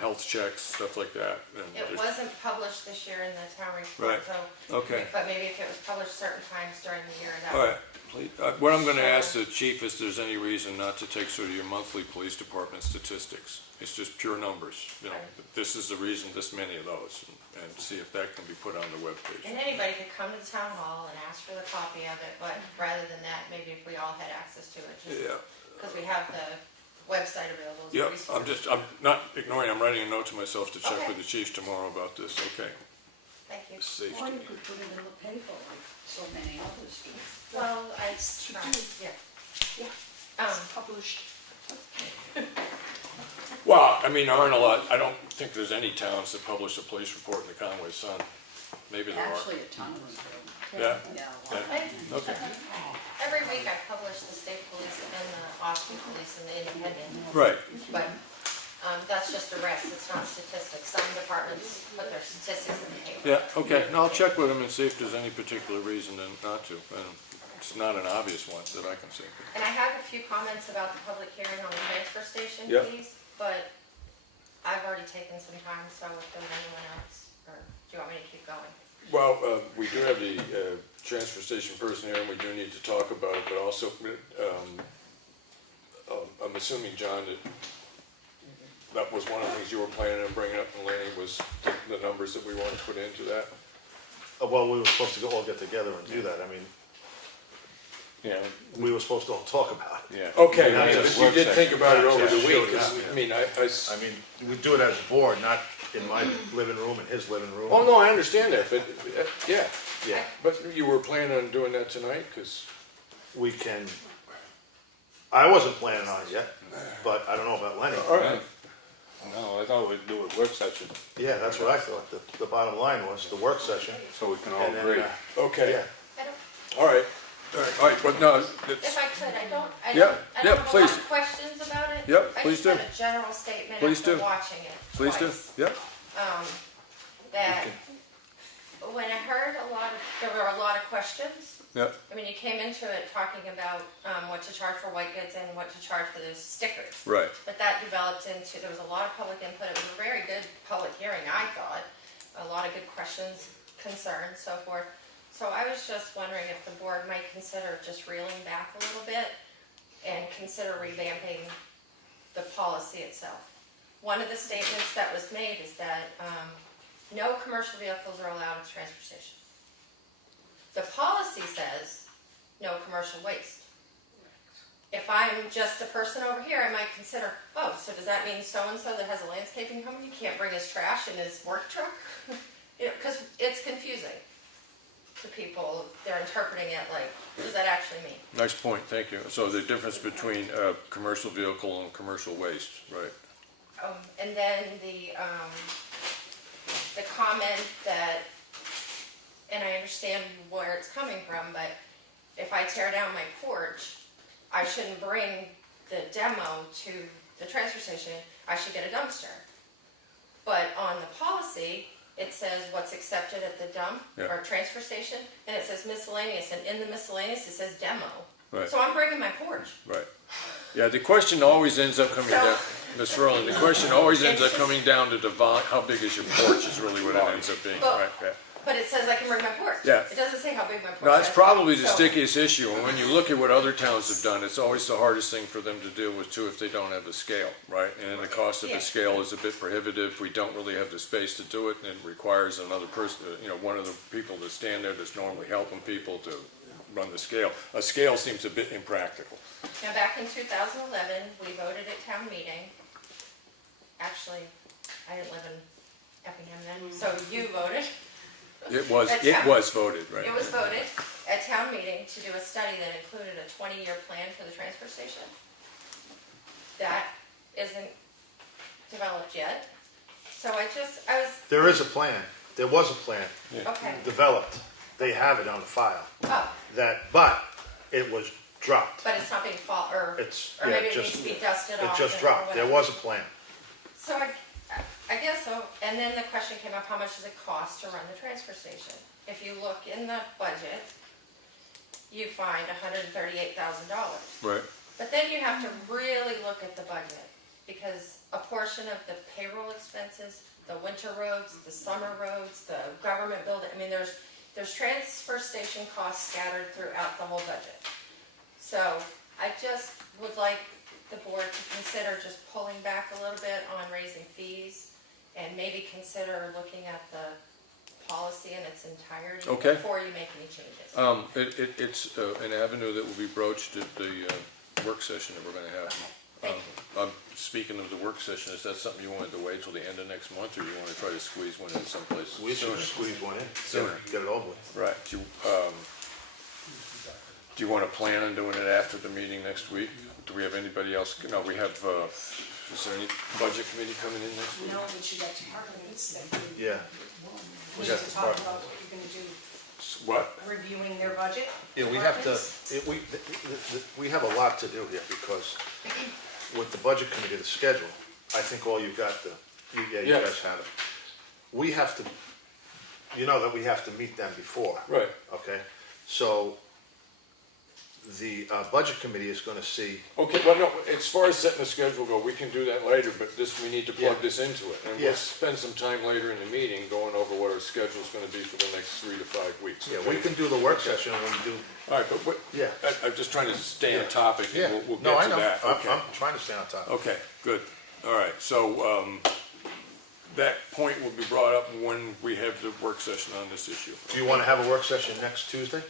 health checks, stuff like that. And It there's- wasn't published this year in the town report, Right. so. Okay. But maybe if it was published certain times during the year, that All would. right, please. What I'm gonna ask the chief is there's any reason not to take sort of your monthly police department statistics. It's just pure numbers, Right. this is the reason, this many of those, and see if that can be put on the webpage. And anybody could come to the town hall and ask for the copy of it, but rather than that, maybe if we all had access to it, just Yeah, because we have the website available as a yeah, resource. I'm not ignoring, I'm writing a note to myself to check Okay. with the chief tomorrow about this, okay? Thank you. Or Safety. you could put it in the paper like so many others do. Well, I tried, yeah. Published. Well, I mean, there aren't a lot, I don't think there's any towns that publish a police report in the Conway Sun. Maybe there are. Actually, a ton of them do. Yeah? Yeah, a Yeah. lot. Okay. Every week I publish the state police and the Austin police and the independent, Right, but that's just arrests, it's not statistics. Some departments put their statistics in the paper. yeah, okay, now I'll check with him and see if there's any particular reason then not to. And it's not an obvious one that I can see. And I have a few comments about the public hearing on the transfer station Yep. fees, but I've already taken some time, so if there's anyone else, or do you want me to keep going? Well, we do have the transfer station person here, and we do need to talk about it, but also, I'm assuming, John, that was one of the things you were planning on bringing up, Melanie, was the numbers that we want to put into that. Well, we were supposed to all get together and do that, I mean, Yeah, we were supposed to all talk about it. yeah. Okay, Yeah, I mean, just but you work did think session. about it over Yeah, the sure, week, 'cause, yeah. I mean, I mean, we do it as a board, not in my living room, in his living room. oh, no, I understand that, but, yeah, Yeah, but you were planning on doing that tonight, because, we can, I wasn't planning on it yet, but I don't know about Lenny. all right, No, I thought we'd do a work session, Yeah, that's what I thought, the bottom line was, the work session. so we can all And then, agree. okay, Yeah, I don't, all right, but no, it's, if I could, I Yeah, don't yeah, have a lot please. of questions about it. Yep, I please just have do. a general statement Please after do. watching it please do, twice. yep, That when I heard there were a lot of questions. yep, I mean, you came into it talking about what to charge for white goods and what to charge for the stickers. right. But that developed into, there was a lot of public input. It was a very good public hearing, I thought. A lot of good questions, concerns, so forth. So I was just wondering if the board might consider just reeling back a little bit and consider revamping the policy itself. One of the statements that was made is that no commercial vehicles are allowed at the transfer station. The policy says no commercial waste. If I'm just a person over here, I might consider, oh, so does that mean so-and-so that has a landscaping company can't bring his trash in his work truck? Because it's confusing to people interpreting it like, what does that actually mean? Nice point, thank you. So the difference between commercial vehicle and commercial waste, right? And then the comment that, and I understand where it's coming from, but if I tear down my porch, I shouldn't bring the demo to the transfer station, I should get a dumpster. But on the policy, it says what's accepted at the dump Yeah. or transfer station, and it says miscellaneous, and in the miscellaneous, it says demo. Right. So I'm bringing my porch. Right. Yeah, the question always ends up coming down, Ms. Ferland, the question always ends up coming down to the how big is your porch is really what it ends up being, Well, right? Yeah. But it says I can bring my porch. Yeah. It doesn't say how big my porch is. No, that's probably the So- stickiest issue, and when you look at what other towns have done, it's always the hardest thing for them to deal with too if they don't have the scale, right? And then the cost of the Yeah. scale is a bit prohibitive, we don't really have the space to do it, and it requires another person, one of the people to stand there that's normally helping people to run the scale. A scale seems a bit impractical. Now, back in 2011, we voted at town meeting. Actually, I didn't live in Effingham then, so you voted. It was voted, right? It was voted at town meeting to do a study that included a 20-year plan for the transfer station. That isn't developed yet. So I was, There is a plan, there was a plan okay, developed, they have it on the file, oh, but it was dropped. but it's not being or It's, or yeah, maybe it it needs just, to be dusted it off. just or dropped, there whatever. was a plan. So I guess so, and then the question came up, how much does it cost to run the transfer station? If you look in the budget, you find $138,000. Right. But then you have to really look at the budget, because a portion of the payroll expenses, the winter roads, the summer roads, the government building, I mean, there's transfer station costs scattered throughout the whole budget. So I just would like the board to consider just pulling back a little bit on raising fees, and maybe consider looking at the policy in its entirety Okay. before you make any changes. It's an avenue that will be broached at the work session that we're gonna have. Thank Speaking of the work session, is that something you wanted to wait till the end of next month, or you wanna try to squeeze one in someplace We should sooner? squeeze one in, Sooner. get it over with. Right, do you wanna plan on doing it after the meeting next week? Do we have anybody else, no, we have, is there any budget committee coming in next week? No, but you got departments that you Yeah. need got to the talk part- about what you're gonna do, What? reviewing their budget. Yeah, we have to, Departments. we have a lot to do here, because with the budget committee, the schedule, I think all you got you Yeah. guys had it. We have to, you know that we have to meet them before. Right. Okay, so the budget committee is gonna see, Okay, well, no, as far as setting the schedule go, we can do that later, but we need to plug Yeah. this into it. And Yeah. we'll spend some time later in the meeting going over what our schedule's gonna be for the next 3 to 5 weeks. yeah, okay? we can do the work session when we do, All right, but yeah. I'm just trying to stay on Yeah. topic, Yeah, and we'll no, get I to know, that. Okay. I'm trying to stay on top. Okay, good. All right, so, that point will be brought up when we have the work session on this issue. Do you wanna have a work session next Tuesday,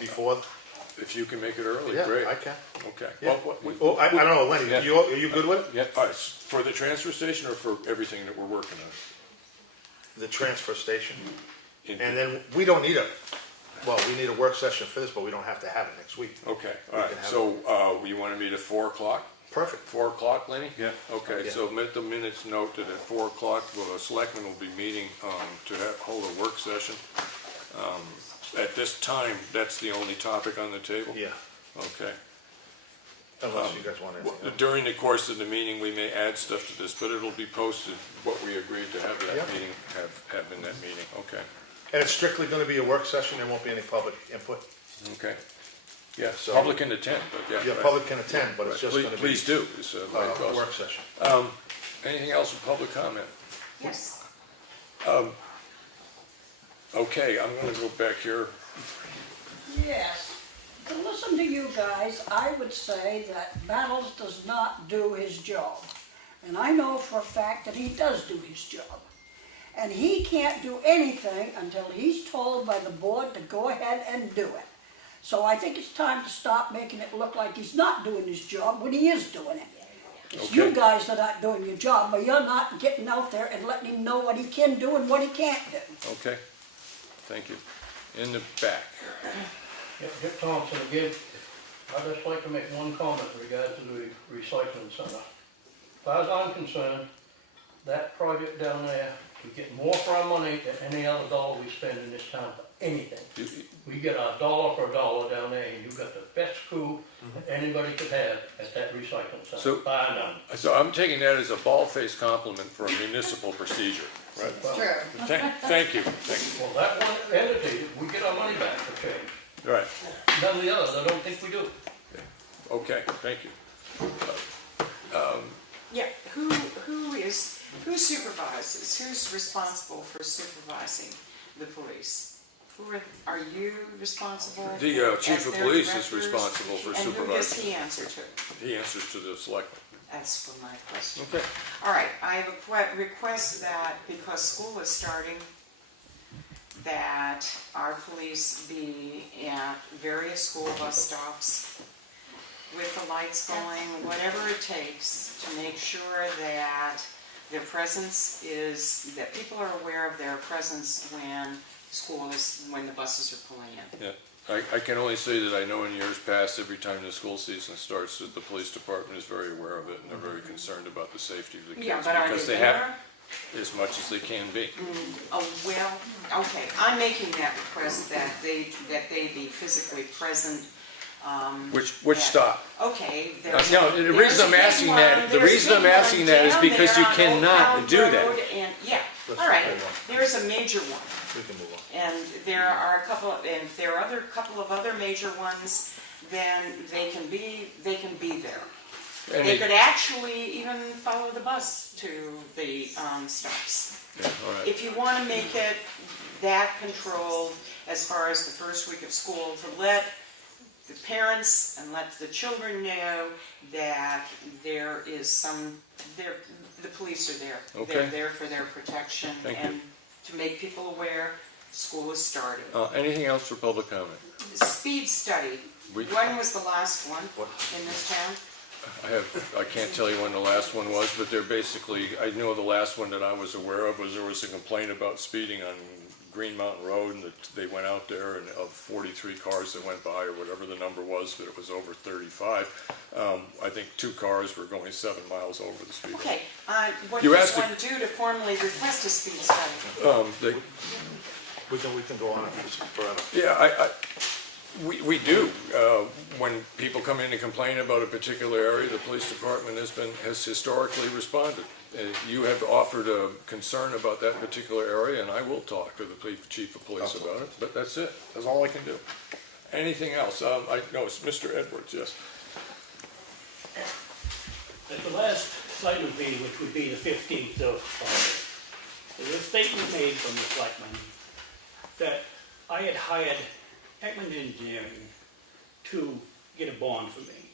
before? If you can make it early, Yeah, great. I can. Okay. Yeah. Well, Oh, I don't know, Lenny, Yeah. are you good with it? Yeah, all right, for the transfer station or for everything that we're working on? The transfer station? In- And then, we don't need we need a work session for this, but we don't have to have it next week. Okay, all We right, can have so, you wanna meet at 4 o'clock? Perfect. 4 o'clock, Lenny? Yeah. Okay, Yeah. so let the minutes note that at 4 o'clock, the selectmen will be meeting, to hold a work session. At this time, that's the only topic on the table? Yeah, Okay. unless you guys want anything else. During the course of the meeting, we may add stuff to this, but it'll be posted, what we agreed to have Yeah. that meeting, have in that meeting, okay, And it's strictly gonna be a work session, there won't be any public input. okay. Yeah, So- public can attend, but yeah. Yeah, right. public can attend, but it's just Please- gonna be Please do, it's a a work session. Anything else with public comment? Yes. Okay, I'm gonna go back here. Yes. To listen to you guys, I would say that Battles does not do his job. And I know for a fact that he does do his job. And he can't do anything until he's told by the board to go ahead and do it. So I think it's time to stop making it look like he's not doing his job when he is doing it. It's you Okay. guys that aren't doing your job, but you're not getting out there and letting him know what he can do and what he can't do. Okay, thank you. In the back. Yeah, Dick Thompson again. I'd just like to make one comment in regard to the recycling center. As far as I'm concerned, that project down there, we get more for our money than any other dollar we spend in this town for anything. We get a dollar for a dollar down there, and you've got the best crew that anybody could have at that recycling center, So- bar none. So I'm taking that as a bald-faced compliment for a municipal procedure. Right. It's true. Thank you, thank Well, that one entity, we get our money back for change. you. Right, None of the others, I don't think we do. okay, thank you. Yeah, who supervises, who's responsible for supervising the police? Are you responsible? The for- chief as of their police is directors? responsible for And who does supervising. he answer to? He answers to the selectmen. That's for my question. Okay. All right, I have a request that, because school is starting, that our police be at various school bus stops with the lights going, whatever it takes to make sure that their presence is, that people are aware of their presence when the buses are pulling in. Yeah, I can only say that I know in years past, every time the school season starts, that the police department is very aware of it, and they're very concerned about the safety of the kids. Yeah, but are because they have there? as much as they can be. Oh, well, okay, I'm making that request that they be physically present. Which stop? Okay, No, there's. the reason I'm asking that, the reason I'm asking that is because you cannot do that. Yeah, Let's all right, move on. there's a major one. We can move on. And there are a couple, and if there are a couple of other major ones, then they can be there. And They it- could actually even follow the bus to the stops. Yeah, all right. If you want to make it that controlled as far as the first week of school, to let the parents and let the children know that there is the police are there. Okay. They're there for their protection. Thank you. And to make people aware, school is starting. Anything else for public comment? Speed study, We- when was the last one in this town? I can't tell you when the last one was, but they're basically, I know the last one that I was aware of was there was a complaint about speeding on Green Mountain Road, and that they went out there, and of 43 cars that went by, or whatever the number was, but it was over 35. I think 2 cars were going 7 miles over the speed limit. Okay, what You does asked one do to formally request a speed study? We can go on forever. Yeah, we do. When people come in and complain about a particular area, the police department has historically responded. You have offered a concern about that particular area, and I will talk to the chief of police about it, but that's it. That's all I can do. Anything else? No, it's Mr. Edwards, yes. At the last selectmen's meeting, which would be the 15th of August, there was a statement made from the selectmen that I had hired Heckman Engineering to get a bond for me.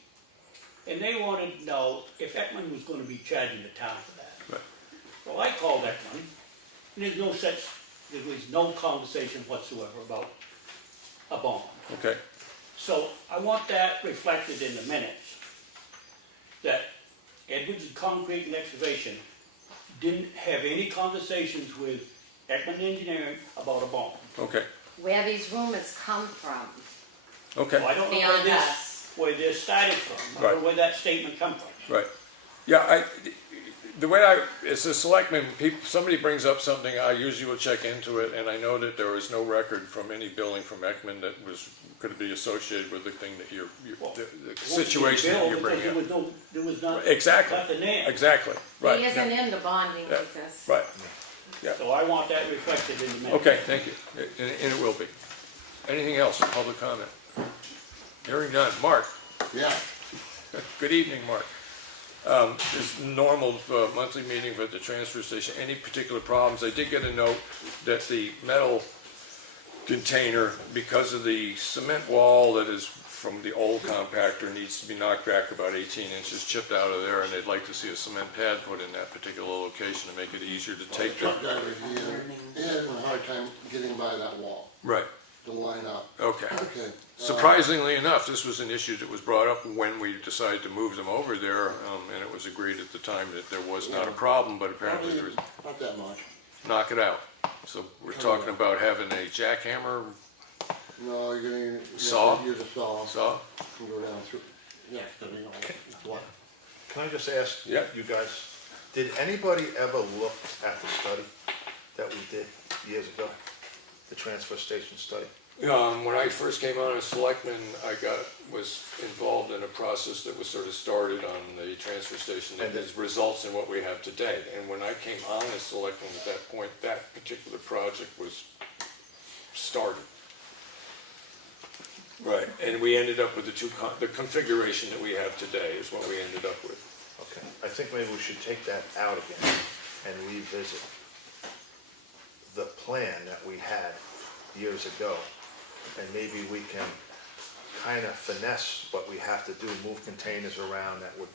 And they wanted to know if Heckman was going to be charging the town for that. Right. So I called Heckman, and there was no conversation whatsoever about a bond. Okay. So I want that reflected in the minutes, that Edwards Concrete and Excavation didn't have any conversations with Ekman Engineering about a bond. Okay. Where these rumors come from, So Okay. I don't know beyond us. where this started from, or Right. where that statement come from. Right. Yeah, the way as a selectman, somebody brings up something, I usually will check into it, and I know that there was no record from any building from Ekman that could be associated with the thing that the situation that you're bringing up. There was not Exactly. nothing there. Exactly, right. He isn't yeah, in the bonding Yeah. business. Right, So I want that reflected in the minutes. okay, thank you, and it will be. Anything else for public comment? Hearing none. Mark? Yeah, Good evening, Mark. This normal monthly meeting at the transfer station, any particular problems? I did get a note that the metal container, because of the cement wall that is from the old compactor, needs to be knocked back about 18 inches, chipped out of there, and they'd like to see a cement pad put in that particular location to make it easier to the take the... truck driver, he had a hard time getting by that wall Right, to line up. okay. Okay. Surprisingly enough, this was an issue that was brought up when we decided to move them over there, and it was agreed at the time that there was not a problem, but apparently there was, Not that much. knock it out. So we're talking about having a jackhammer No, you're gonna, you Saw? have to use a saw So, and go down through. Yeah, it's gonna be all flat. Can I just ask Yeah. you guys, did anybody ever look at the study that we did years ago? The transfer station study? when I first came on as selectman, was involved in a process that was sort of started on the transfer station that has results in what we have today. And when I came on as selectman at that point, that particular project was started. Right, and we ended up with the configuration that we have today is what we ended up with. Okay, I think maybe we should take that out again and revisit the plan that we had years ago. And maybe we can kind of finesse what we have to do, move containers around that would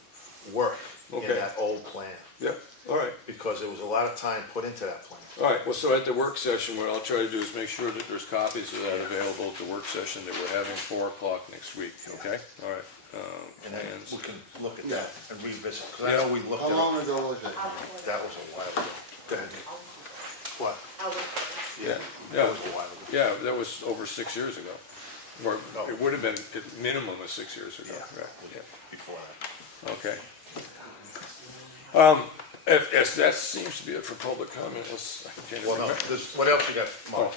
work in Okay. that old plan. Yep, all right. Because there was a lot of time put into that plan. All right, well, so at the work session, what I'll try to do is make sure that there's copies of that available at the work session that we're having 4 o'clock next week, okay? All right. And then plans. we can look at Yeah. that and revisit, because I know we looked How at it. long ago was it? That was a while ago. Go ahead. What? Yeah, That was a while ago. yeah, that was over 6 years ago. Or No. it would have been a minimum of 6 years ago. Yeah. Right, yeah. Before that. Okay. If that seems to be it for public comment, I can't Well, no, remember. there's, what else you got, Mark?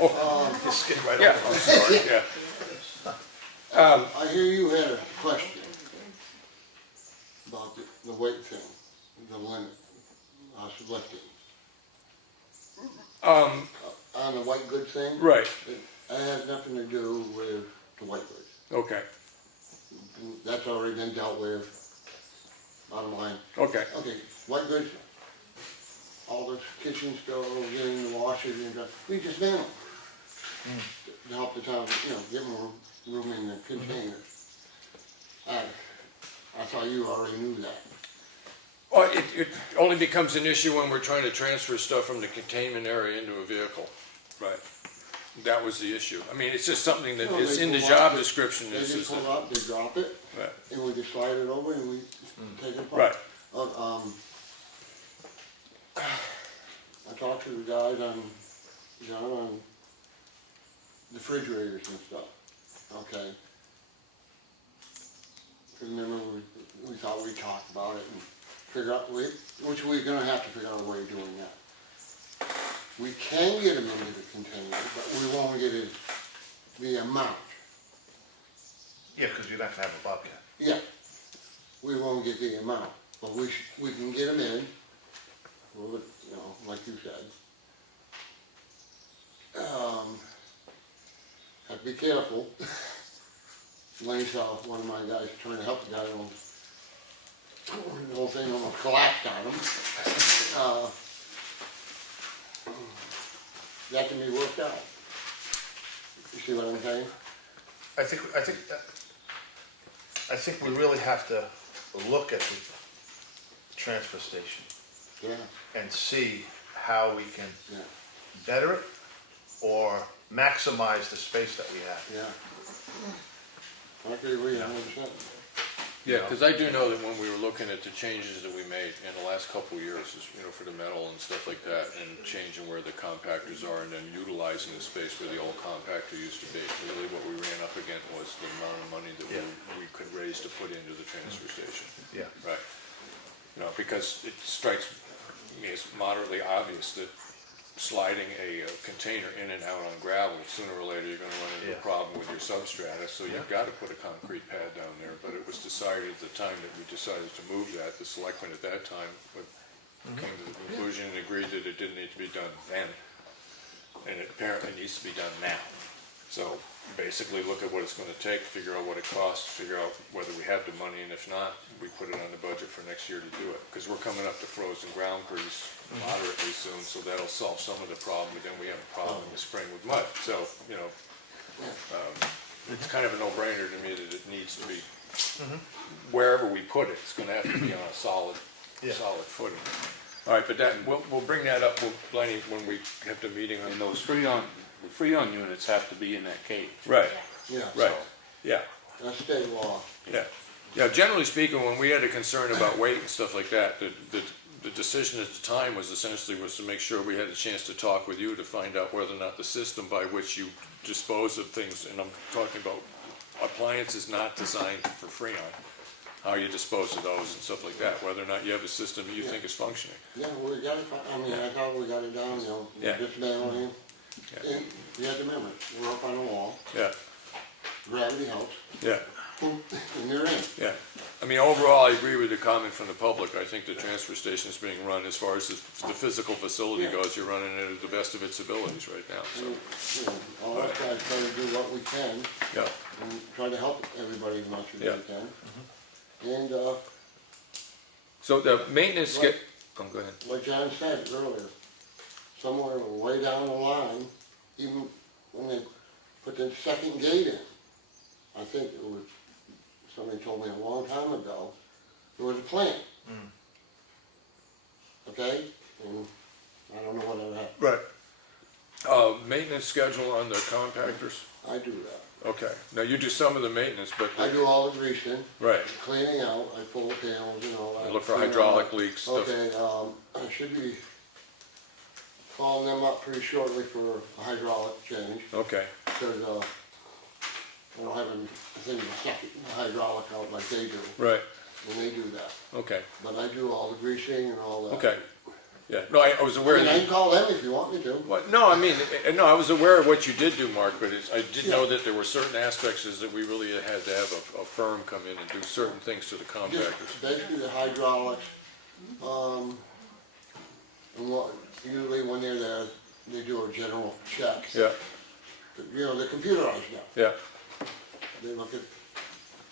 Oh, Just skip right yeah, over I'm it. sorry, yeah. I hear you had a question about the weight thing, the limit, selecting. On the white goods thing? Right, It has nothing to do with the white goods. okay, That's already been dealt with, bottom line. okay, Okay, white goods, all the kitchen stove, getting the washers and stuff, we dismantle them. To help the town, get more room in the containers. I thought you already knew that. well, it only becomes an issue when we're trying to transfer stuff from the containment area into a vehicle. Right. That was the issue. I mean, it's just something that No, is they in the pull job up, description. They Is just that- pull up, they drop it, Right, and we just slide it over and we take it right, apart. I talked to the guys on the refrigerators and stuff, okay? Remember, we thought we'd talk about it and figure out, which we're gonna have to figure out a way of doing that. We can get them into the container, but we won't get the amount. Yeah, because you're not gonna have a Bobcat. Yeah, we won't get the amount, but we can get them in, well, like you said. Have to be careful. Lane saw one of my guys trying to help the guy, the whole thing almost collapsed on him. That can be worked out. You see what I'm saying? I think we really have to look at the transfer station Yeah, and see how we can yeah, better it or maximize the space that we have. yeah. I agree with you 100%. yeah, because I do know that when we were looking at the changes that we made in the last couple of years, for the metal and stuff like that, and changing where the compactors are and then utilizing the space where the old compactor used to be, really what we ran up against was the amount of money that we could raise to put into the transfer station. Yeah. Right. Because it strikes me as moderately obvious that sliding a container in and out on gravel, sooner or later you're gonna run into a problem with your substrata, so you've gotta put a concrete pad down there. But it was decided at the time that we decided to move that, the selectmen at that time came to the conclusion and agreed that it didn't need to be done then. And it apparently needs to be done now. So basically look at what it's gonna take, figure out what it costs, figure out whether we have the money, and if not, we put it on the budget for next year to do it. Because we're coming up to frozen ground pretty moderately soon, so that'll solve some of the problem, but then we have a problem in the spring with mud. So, it's kind of a no-brainer to me that it needs to be, wherever we put it, it's gonna have to be on a solid footing. All right, but we'll bring that up, Blaney, when we have the meeting on And those Freon units have to be in that cage. Right, Yeah, right, yeah. that's state law. Yeah, generally speaking, when we had a concern about weight and stuff like that, the decision at the time was essentially to make sure we had a chance to talk with you to find out whether or not the system by which you dispose of things, and I'm talking about appliances not designed for Freon, how you dispose of those and stuff like that, whether or not you have a system that you think is functioning. Yeah, we got it, I mean, I thought we got it down, you know, Yeah. dismantling. Yeah. And you have to remember, we're up on a wall, Yeah, gravity helps, yeah, and you're in. yeah. I mean, overall, I agree with the comment from the public. I think the transfer station is being run, as far as the physical facility Yeah. goes, you're running it at the best of its abilities right now, so, And, you know, all our guys try to do what we can, yeah. and try to help everybody as much as Yeah. we can. And, So the maintenance Right. go ahead. like John said earlier, somewhere way down the line, even when they put the second gate in, I think it was, somebody told me a long time ago, there was a plan. Okay, and I don't know whatever happened. Right. Maintenance schedule on the compactors? I do that. Okay, now you do some of the maintenance, but, I do all the greasing, right, cleaning out, I pull the panels and all that. you look for clean hydraulic out. leaks, stuff. Okay, I should be calling them up pretty shortly for a hydraulic change, Okay, because, I don't have a thing to suck the hydraulic out like they do, right, and they do that. okay, But I do all the greasing and all that. okay. Yeah, no, I was I aware mean, I that, can call them if you want me to. what, no, I mean, no, I was aware of what you did do, Mark, but I did know that there were certain aspects is that we really had to have a firm come in and do certain things to the Just compactors. basically the hydraulics, and what, usually when they're there, they do a general check. Yeah, You know, they're computerized now. yeah, They look at,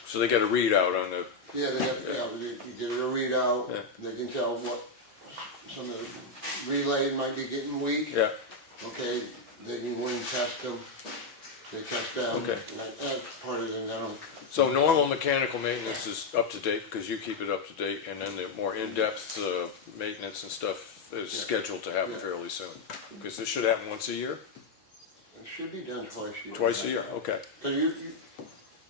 so they get a readout on the, yeah, you get a readout, Yeah. they can tell what, some of the relay might be getting weak. yeah, Okay, they can go and test them, they test them. Okay. And that's part of it, and I don't, so normal mechanical maintenance is up to date, because you keep it up to date, and then the more in-depth, maintenance and stuff is Yeah. scheduled to happen Yeah. fairly soon. Because this should happen once a year? it should be done twice a year. Twice a year, okay. Cause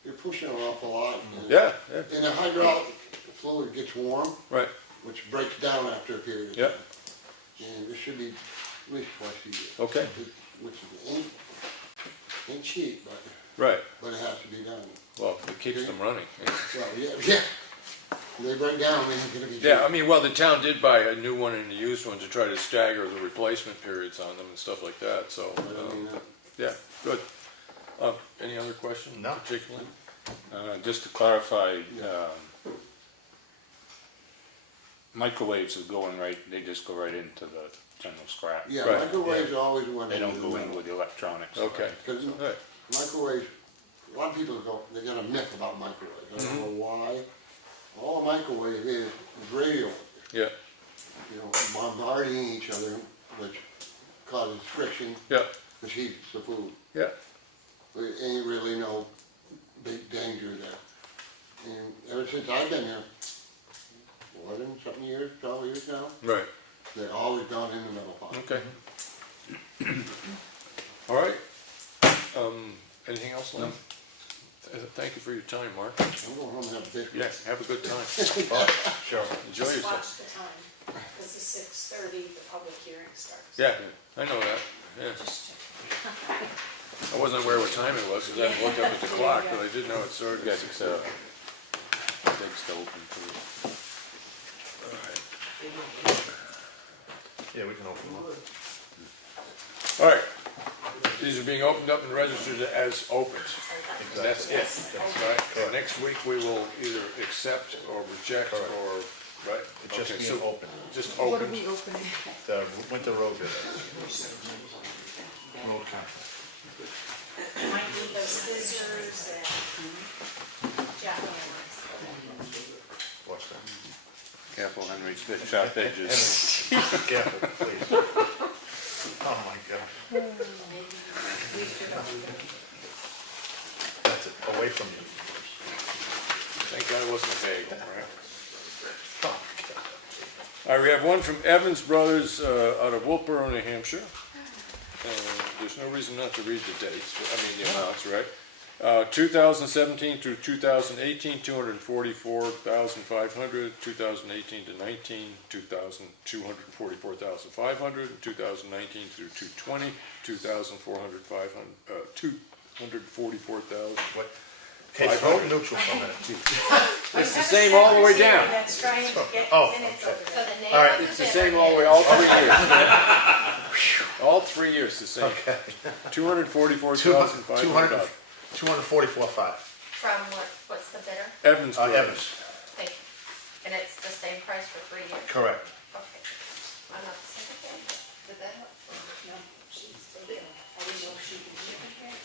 you're pushing an awful lot. and- Yeah, yeah, And the hydraulic fluid gets warm, right, which breaks down after a period of Yeah. time. And it should be at least twice a year. okay, Which ain't cheap, right. but it has to be done. Well, it keeps them running. Well, yeah. They break down, they ain't gonna be cheap. Yeah, I mean, well, the town did buy a new one and a used one to try to stagger the replacement periods on them and stuff like that, so, But I mean, yeah, good. Any other questions? No. Particularly? Just to clarify, microwaves are going right, they just go right into the general scrap. Yeah, Right. microwaves always went They into don't the go in metal. with the electronics. Okay, Cause all right, microwaves, a lot of people go, they got a myth about microwaves, I don't know why. All a microwave is radio, yeah, you know, bombarding each other, which causes friction, yeah, which heats the food. yeah, There ain't really no big danger there. And ever since I've been here, 11-something years, 12 years now, right, they always gone in the metal pot. okay. All right, anything else, Lynn? Thank you for your time, Mark. I'm going home and have a biscuit. Yeah, have a good time. Sure. Enjoy Just yourself. watch the time, because it's 6:30, the public hearing starts. Yeah, I know that, yeah. Just check. I wasn't aware what time it was, because I hadn't looked up at the clock, but I did know it started You at got 6:30. Big stove and too. Yeah, we can open them up. All right, these are being opened up and registered as opens. And that's it, right? And next week, we will either accept or reject or, right? It's just Okay, being so open. just What are open. we opening? The winter road bid. Road contract. Might need those scissors and jackhammers. Watch that. Careful, Henry, spit sharp edges. Henry, be careful, please. Oh, my God. That's it, away from you. Thank God it wasn't Hague, right? Oh, my God. All right, we have one from Evans Brothers out of Wolfboro, New Hampshire. There's no reason not to read the dates, the amounts, right? 2017 through 2018, 244,500. 2018 to 19, 244,500. 2019 through 220, 244,000. What? Hey, vote neutral for a minute. It's the same all the way down. That's trying to get Oh, minutes okay. over So there. the name All right, of the It's the bidder same all the way, is- all 3 years. All 3 years, the same. Okay. 244,500. 244.5. From what's the bidder? Evans Brothers. Evans, Thank you. And it's the same price for 3 years? correct. Okay. I'm not the secretary. Did that help? No, she's still there. I didn't know if she could ship it there.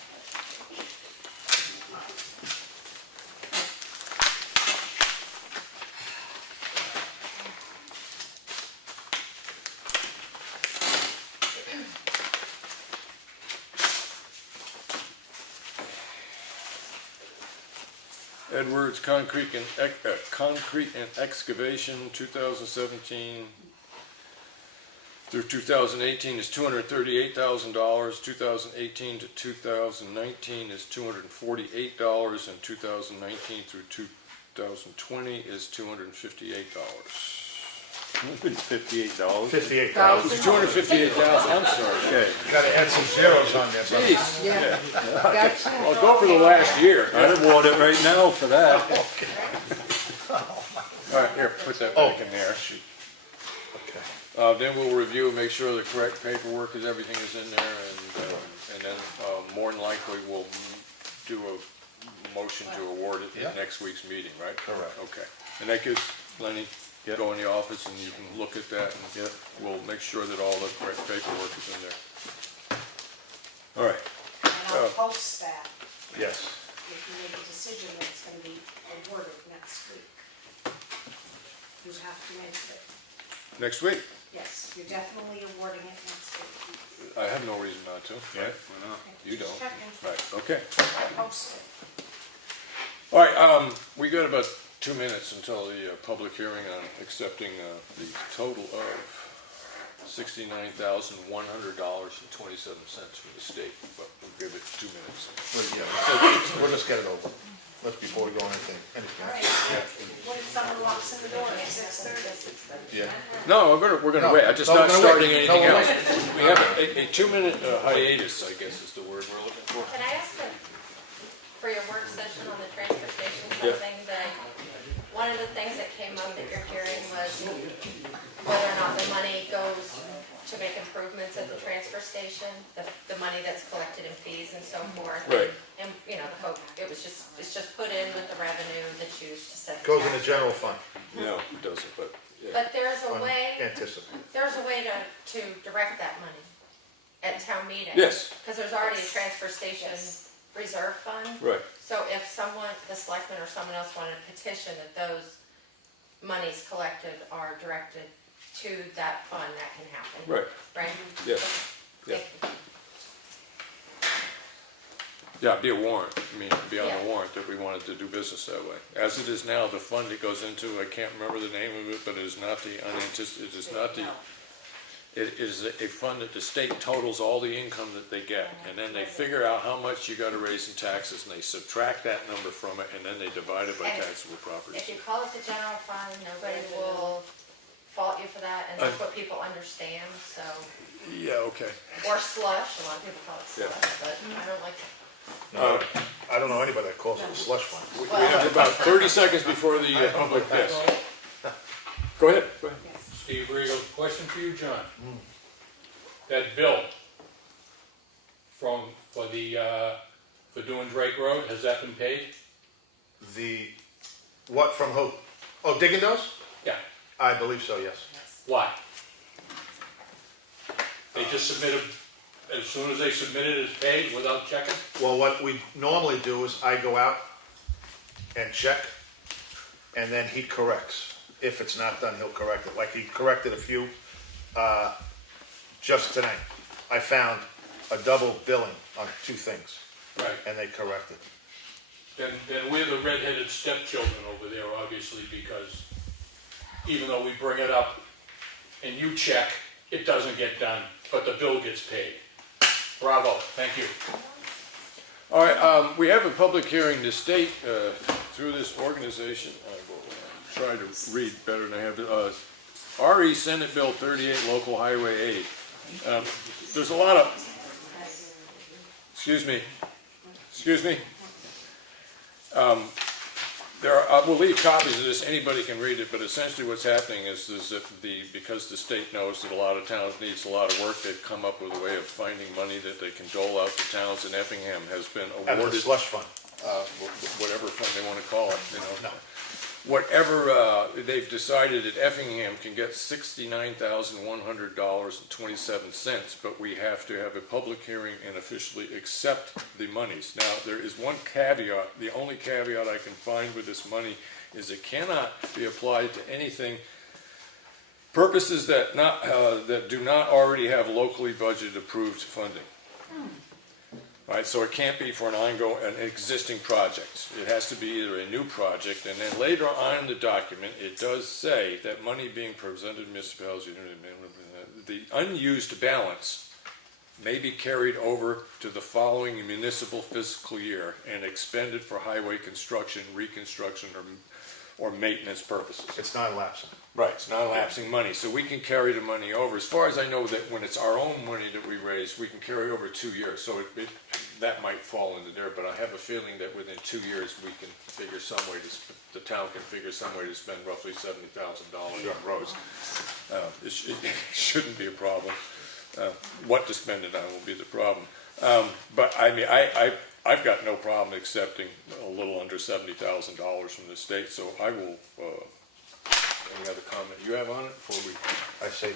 Edwards Concrete and Excavation, 2017 through 2018 is $238,000. 2018 to 2019 is $248, and 2019 through 2020 is $258. $58. 58,000. It's $258,000. I'm sorry. Okay. Gotta add some zeros on there, brother. Jeez. Yeah, gotcha. I'll go for the last year. I'd award it right now for that. All right, here, put that back in there. Okay. Then we'll review and make sure the correct paperwork is, everything is in there, and then more than likely we'll do a motion to award it Yeah. at next week's meeting, right? Correct. Okay. And that gives Lenny, Yep. go in the office and you can look at that, and we'll make sure that all the correct paperwork is in there. All right. And I'll post that Yes. if you make a decision that's gonna be awarded next week. You have to make it, Next week. yes, you're definitely awarding it next week. I have no reason not to, right? Why not? You Just don't. checking. Right, okay. I post it. All right, we got about 2 minutes until the public hearing on accepting the total of $69,100.27 from the state, but we'll give it 2 minutes. We'll just get it over. Let's, before we go on anything All right. else. What if someone walks in the door at 6:30? Yeah. No, we're gonna No, wait, I'm just no, not we're gonna starting wait. anything No, we're else. We have a 2-minute hiatus, I guess is the word we're looking for. Can I ask for your work session on the transfer station, Yeah. something that, one of the things that came up at your hearing was whether or not the money goes to make improvements at the transfer station, the money that's collected in fees and so forth. Right. And, you know, the folk, it's just put in with the revenue that's used to set the Goes in the tax. general fund. No, it doesn't, but, yeah. But there's a way, Unanticipated. there's a way to direct that money at town meeting. Yes. Because there's already a transfer station reserve fund. Right, So if someone, the selectman or someone else wanted to petition that those monies collected are directed to that fund, that can happen. right, Right? yes, yeah. Thank you. Yeah, it'd be a warrant, I mean, it'd be on Yeah. the warrant that we wanted to do business that way. As it is now, the fund it goes into, I can't remember the name of it, but it is not the it is not the, it is a fund that the state totals all the income that they get, and then they figure out how much you gotta raise in taxes, and they subtract that number from it, and then they divide it by And taxable properties. If you call it the general fund, nobody will fault you for that, and that's what people understand, so, Yeah, okay. or slush, a lot of people call it Yeah. slush, but I don't like it. No, I don't know anybody that calls it a slush fund. We have about 30 seconds before the public, yes. Go ahead, go ahead. Steve Riegel, question for you, John. That bill for doing Drake Road, has that been paid? What, from who? Oh, digging those? Yeah. I believe so, yes. Why? They just submitted, as soon as they submit it, it's paid without checking? Well, what we normally do is I go out and check, and then he corrects. If it's not done, he'll correct it. Like he corrected a few, just tonight. I found a double billing on 2 things, Right. and they corrected. Then we're the redheaded stepchildren over there, obviously, because even though we bring it up and you check, it doesn't get done, but the bill gets paid. Bravo, thank you. All right, we have a public hearing. The state, through this organization, I will try to read better than I have. RE Senate Bill 38, Local Highway Aid. There's a lot of, excuse me. We'll leave copies of this, anybody can read it, but essentially what's happening is that because the state knows that a lot of towns needs a lot of work, they've come up with a way of finding money that they can dole out to towns, and Effingham has been And the awarded, slush fund. whatever fund they wanna call it, you know. No. Whatever, they've decided that Effingham can get $69,100.27, but we have to have a public hearing and officially accept the monies. Now, there is one caveat. The only caveat I can find with this money is it cannot be applied to anything, purposes that do not already have locally budgeted approved funding. Right, so it can't be for an existing project. It has to be either a new project, and then later on in the document, it does say that money being presented to municipalities, the unused balance may be carried over to the following municipal fiscal year and expended for highway construction, reconstruction, or maintenance purposes. It's not lapsing. Right, it's not lapsing money, so we can carry the money over. As far as I know, that when it's our own money that we raise, we can carry over 2 years, so that might fall into there, but I have a feeling that within 2 years, we can figure some way the town can figure some way to spend roughly $70,000 on roads. It shouldn't be a problem. What to spend it on will be the problem. But I mean, I've got no problem accepting a little under $70,000 from the state, so I will, any other comment you have on it before we? I say,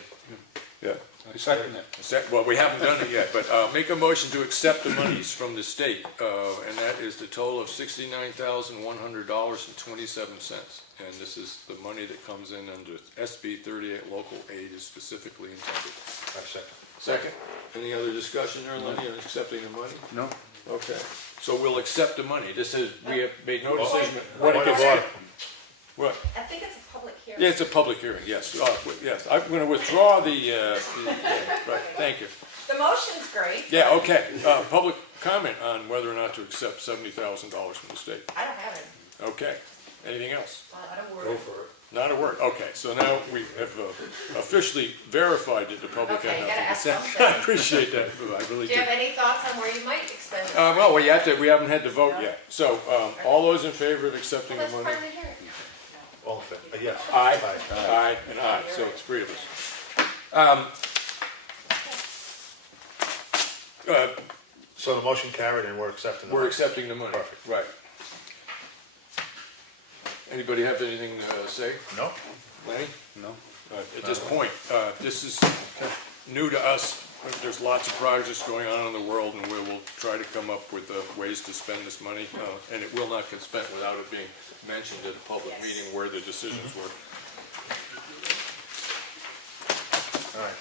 Yeah. I second it. Well, we haven't done it yet, but make a motion to accept the monies from the state, and that is the total of $69,100.27. And this is the money that comes in under SB 38 local aid is specifically intended. I second. Second, any other discussion there, Lenny, on accepting the money? No? Okay, so we'll accept the money. This is, we have made no decision. Point of gets- order. I What? think it's a public hearing. Yeah, it's a public hearing, yes. Yes, I'm going to withdraw right, thank you. The motion's great. Yeah, okay. Public comment on whether or not to accept $70,000 from the state. I don't have it. Okay. Anything else? I don't worry. Not a word. Okay, so now we have officially verified that the public Okay, had you gotta ask nothing to say. something. I appreciate that. I really Do you have any thoughts on where you might expend it? Well, we haven't had the vote yet. So, all those in favor of accepting Well, the that's money? part of the hearing. All in favor? Yes. Aye. Aye, and aye. So it's 3 of us. So the motion carried and we're accepting the We're money. accepting the money. Perfect. Right. Anybody have anything to say? No? Lenny? No? At this point, this is new to us. There's lots of projects going on in the world, and we will try to come up with ways to spend this money, and it will not get spent without it being mentioned at a public Yes. meeting where the decisions were. All right.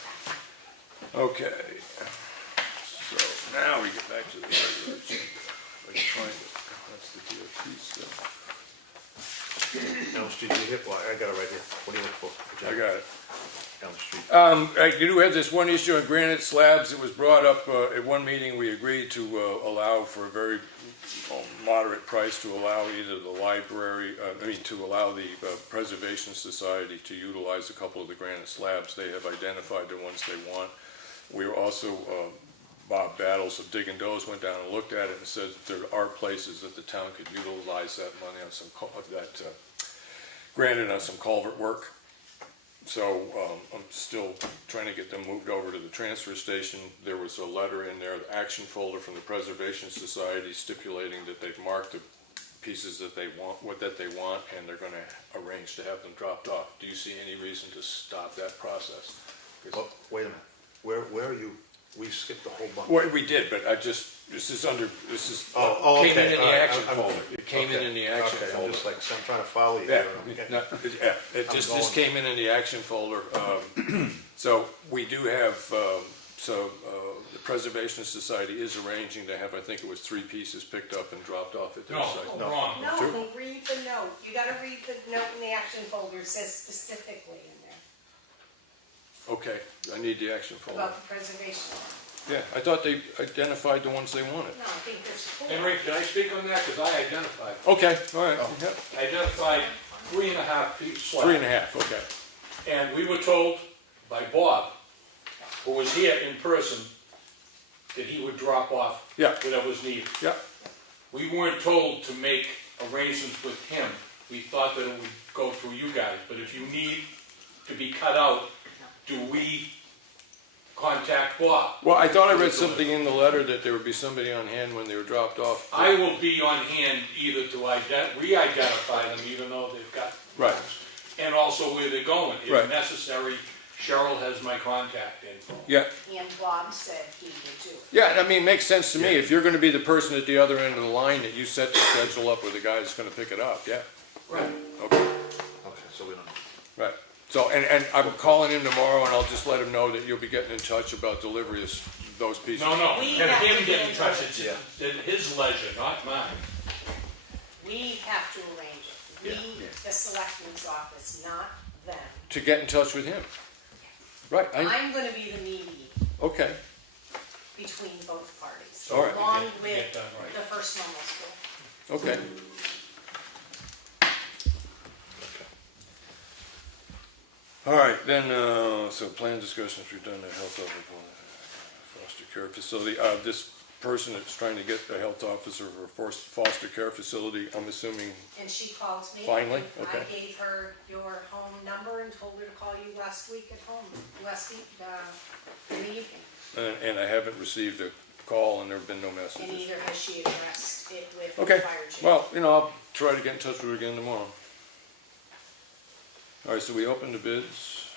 Okay. So now we get back to the resolution. If I can find it. That's the DOT stuff. Elm Street, you hit, well, I got it right here. What do you look for? I got it. Elm Street. I do have this one issue on granite slabs. It was brought up at one meeting. We agreed to allow for a very moderate price to allow either the library, to allow the Preservation Society to utilize a couple of the granite slabs. They have identified the ones they want. We were also, Bob Battles of Dig and Does went down and looked at it and said that there are places that the town could utilize that money on some, granted on some culvert work. So I'm still trying to get them moved over to the transfer station. There was a letter in there, the action folder from the Preservation Society stipulating that they've marked the pieces that they want, and they're gonna arrange to have them dropped off. Do you see any reason to stop that process? Well, wait a minute. Where are you? We skipped the whole bunch. Well, we did, but this came in okay. in the All right. action folder. It came in the action Okay, I'm folder. just like, I'm trying to follow you Yeah, here. this came in the action folder. So we do have, the Preservation Society is arranging to have, I think it was 3 pieces picked up and dropped off at their site. No. Wrong. No, Two? read the note. You gotta read the note in the action folder. It says specifically in there Okay, I need the action folder. about the preservation. Yeah, I thought they identified the ones they wanted. No, I think there's four. Henry, can I speak on that? Because I identified. Okay, all right, yeah. I identified 3.5 feet slab. 3.5, okay. And we were told by Bob, who was here in person, that he would drop off Yeah. whatever was needed. Yeah, We weren't told to make arrangements with him. We thought that it would go through you guys. But if you need to be cut out, do we contact Bob? well, I thought I read something in the letter that there would be somebody on hand when they were dropped off. I will be on hand either to re-identify them, even though they've got, Right, and also where they're going. Right. If necessary, Cheryle has my contact info. yeah. And Bob said he would do it. Yeah, I mean, it makes sense to me. If you're gonna be the person at the other end of the line, that you set the schedule up with the guy that's gonna pick it up, yeah. Right. Okay, Okay, so we don't. right. So, and I'm calling him tomorrow, and I'll just let him know that you'll be getting in touch about delivery of those pieces. No, We have have him to get in get touch. in It's Yeah. at his leisure, not mine. We have to arrange it. We, the selectman's office, not them. To get in touch with him. Right, I'm gonna be the mediator okay, between both parties, All right. along Get with done right. the first normal school. okay. All right, then, so plan discussions, we've done the health officer, foster care facility. This person that's trying to get the health officer for foster care facility, I'm assuming, And she calls me. Finally? and Okay. I gave her your home number and told her to call you last week at home, in the evening. and I haven't received a call and there've been no And messages. neither has she addressed it with the Okay, fire chief. well, I'll try to get in touch with her again tomorrow. All right, so we opened the bids.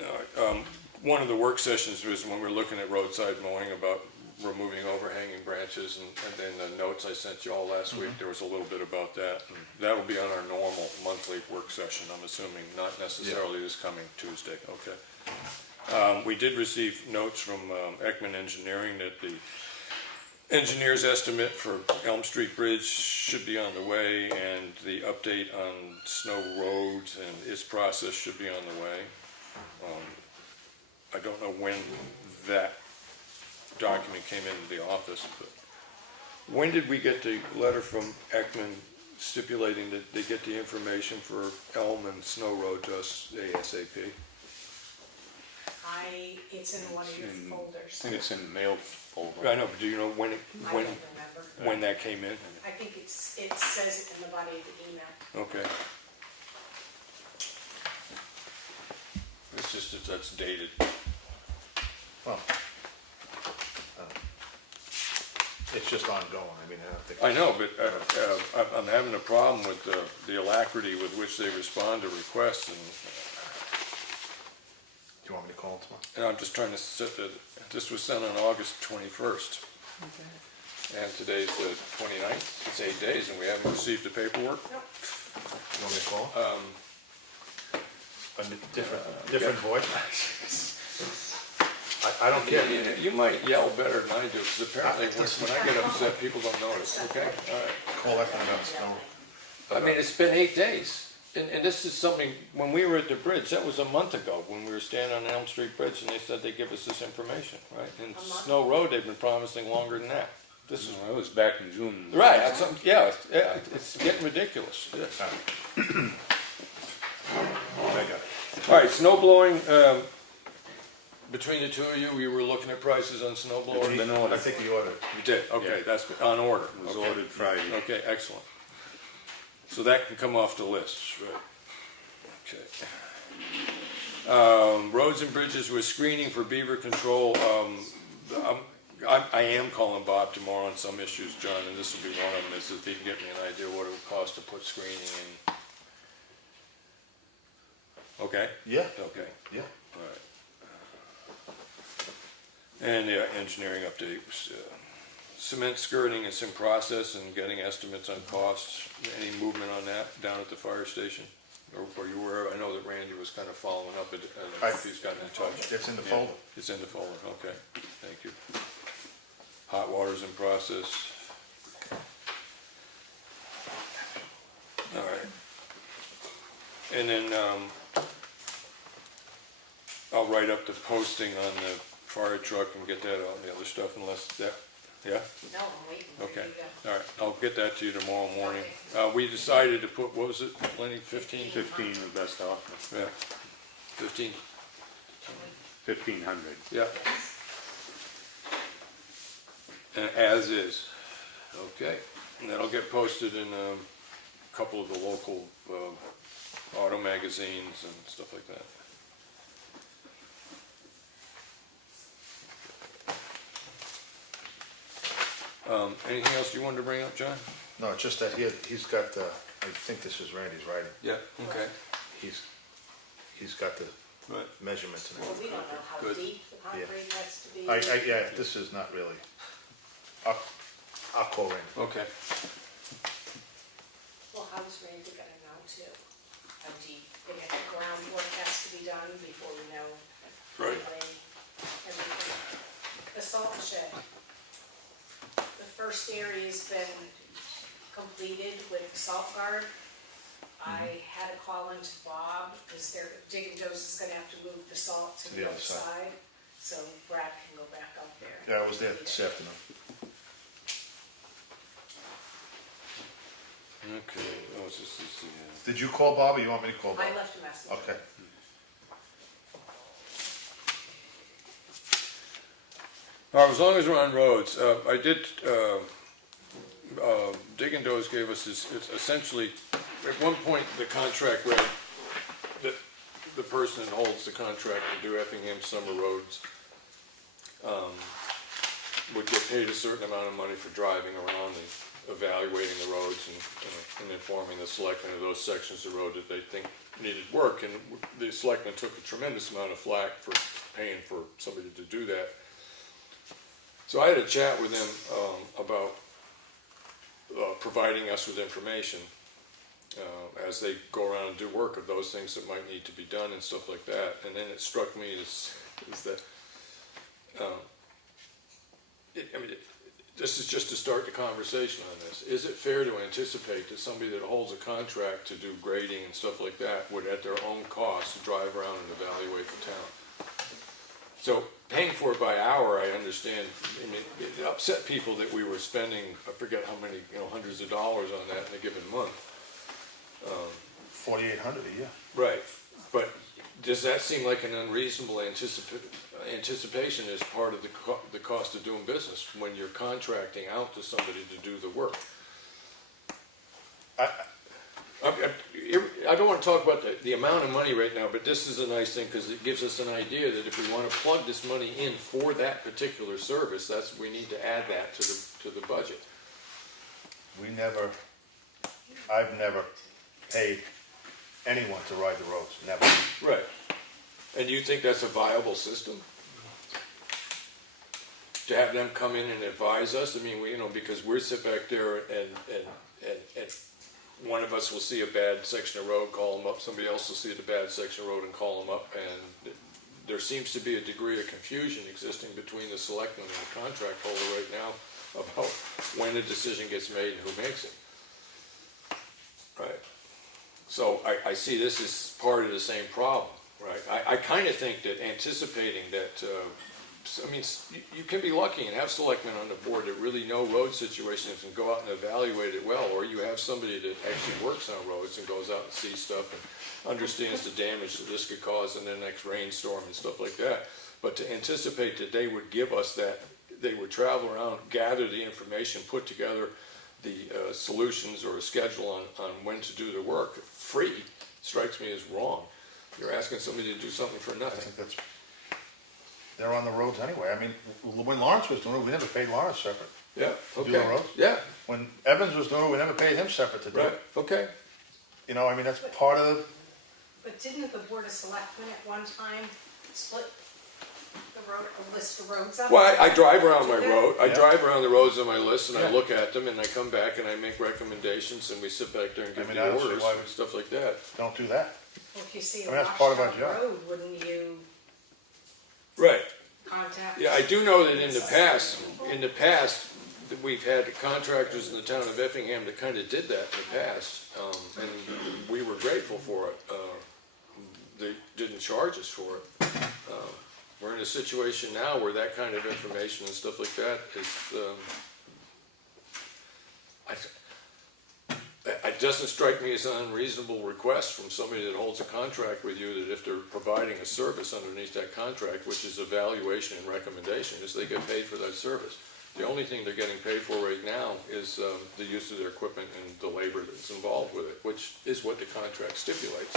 All right, one of the work sessions was when we were looking at roadside mowing about removing overhanging branches, and then the notes I sent you all last week, there was a little bit about that. That will be on our normal monthly work session, I'm assuming, not necessarily this coming Tuesday, okay. We did receive notes from Ekman Engineering that the engineer's estimate for Elm Street Bridge should be on the way, and the update on Snow Roads and its process should be on the way. I don't know when that document came into the office, but when did we get the letter from Ekman stipulating that they get the information for Elm and Snow Road to us ASAP? It's in one of your folders. I think it's in the mail folder. I know, but do you know when I don't remember. when that came in? I think it says it in the body of the email. Okay. It's just that that's dated. Well, it's just ongoing, I mean, I don't think. I know, but I'm having a problem with the alacrity with which they respond to requests, and Do you want me to call tomorrow? and I'm just trying to set this was sent on August 21st. And today's the 29th, it's 8 days, and we haven't received the paperwork. You want me to call? A different voice? I don't care. You might yell better than I do, because apparently when I get upset, people don't notice, okay? All right. Call that one about Snow. I mean, it's been 8 days, and this is something, when we were at the bridge, that was a month ago, when we were standing on the Elm Street Bridge, and they said they'd give us this information, right? And Snow Road, they've been promising longer than that. This is, It was back in June. right, yeah, it's getting ridiculous, yes. I got it. All right, snow blowing, between the two of you, we were looking at prices on snow blowers. It's been I ordered. think you ordered. You did, okay, that's on order. It was Okay. ordered Friday. Okay, excellent. So that can come off the list, right? Okay. Roads and bridges, we're screening for beaver control. I am calling Bob tomorrow on some issues, John, and this will be one of them, is if he can get me an idea what it would cost to put screening in. Okay? Yeah, Okay, yeah. all right. And the engineering updates. Cement skirting is in process and getting estimates on costs. Any movement on that down at the fire station? Or you were, I know that Randy was kind of following up, and if he's gotten in touch. It's in the folder. It's in the folder, okay, thank you. Hot water's in process. All right. And then, I'll write up the posting on the fire truck and get that on the other stuff unless that, yeah? No, I'm waiting for Okay, you to. all right, I'll get that to you tomorrow morning. We decided to put, what was it, Lenny, 15? 15 the best offer, Yeah, 15, 1,500. yeah. And as is, okay, and that'll get posted in a couple of the local auto magazines and stuff like that. Anything else you wanted to bring up, John? No, it's just that he's got the, I think this is Randy's writing. Yeah, okay. He's got the Right. measurements and Well, we everything. don't know how Good. deep the concrete has to be. Yeah, this is not really, I'll call Randy. Okay. Well, how's Randy gonna know too? How deep, the groundwork has to be done before we know. Right. Everything. The salt shed. The first area's been completed with salt guard. I had to call into Bob, because they're, Digging Joe's is gonna have to move the salt to the other side, so Brad can go back up there. Yeah, I was there this afternoon. Okay, oh, this is the, Did you call Bob or you want me to call Bob? I left a message. Okay. all right, as long as we're on roads, I did, Dig and Doze gave us this, it's essentially, at one point, the contract read that the person that holds the contract to do Effingham summer roads would get paid a certain amount of money for driving around and evaluating the roads and informing the selectmen of those sections of road that they think needed work. And the selectmen took a tremendous amount of flack for paying for somebody to do that. So I had a chat with them about providing us with information as they go around and do work of those things that might need to be done and stuff like that. And then it struck me is that, this is just to start the conversation on this. Is it fair to anticipate that somebody that holds a contract to do grading and stuff like that would at their own cost drive around and evaluate the town? So paying for it by hour, I understand. I mean, it upset people that we were spending, I forget how many, hundreds of dollars on that in a given month. 4,800 a year. Right, but does that seem like an unreasonable anticipation as part of the cost of doing business when you're contracting out to somebody to do the work? I don't want to talk about the amount of money right now, but this is a nice thing because it gives us an idea that if we want to plug this money in for that particular service, we need to add that to the budget. I've never paid anyone to ride the roads, never. Right. And you think that's a viable system? To have them come in and advise us? I mean, because we sit back there and one of us will see a bad section of road, call them up, somebody else will see the bad section of road and call them up, and there seems to be a degree of confusion existing between the selectman and the contract holder right now about when a decision gets made and who makes it. Right. So I see this as part of the same problem, right? I kind of think that anticipating that, you can be lucky and have selectmen on the board that really know road situations and go out and evaluate it well, or you have somebody that actually works on roads and goes out and sees stuff and understands the damage that this could cause in the next rainstorm and stuff like that. But to anticipate that they would give us that, they would travel around, gather the information, put together the solutions or a schedule on when to do the work free, strikes me as wrong. You're asking somebody to do something for I nothing. think they're on the roads anyway. I mean, when Lawrence was doing it, we never paid Lawrence separate. Yeah, To do the okay. roads? Yeah, When Evans was doing it, we never paid him separate to do right, it. okay. That's part of But didn't the Board of Selectmen at one time split the road, a list of roads up? Well, I drive around my Did they? road, I Yeah. drive around the roads on my list and I Yeah. look at them and I come back and I make recommendations and we sit back there and give I the don't see orders why and stuff like that. don't do that. Well, if you see a I mean, that's part of our washed out job. road, wouldn't you Right. contact? Yeah, I do know that in the past, that we've had contractors in the town of Effingham that kind of did that in the past, and we were grateful for it. they didn't charge us for it. We're in a situation now where that kind of information and stuff like that is, it doesn't strike me as an unreasonable request from somebody that holds a contract with you, that if they're providing a service underneath that contract, which is evaluation and recommendation, is they get paid for that service. The only thing they're getting paid for right now is the use of their equipment and the labor that's involved with it, which is what the contract stipulates.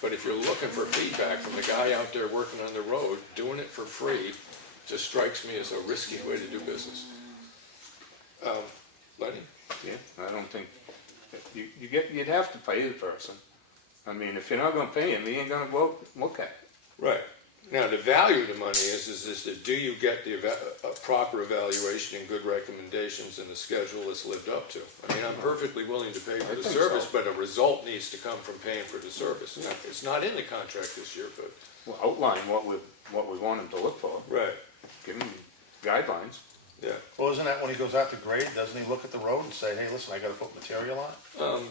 But if you're looking for feedback from the guy out there working on the road, doing it for free, just strikes me as a risky way to do business. Lenny? Yeah, I don't think, you'd have to pay the person. I mean, if you're not gonna pay him, he ain't gonna go look at it. Right. Now, the value of the money is that do you get the a proper evaluation and good recommendations and the schedule that's lived up to? I mean, I'm perfectly willing to pay for the service, but a result needs to come from paying for the service. Now, it's not in the contract this year, but. Well, outline what we want him to look for. Right. Give him guidelines. Yeah. Well, isn't that when he goes out to grade, doesn't he look at the road and say, hey, listen, I gotta put material on it?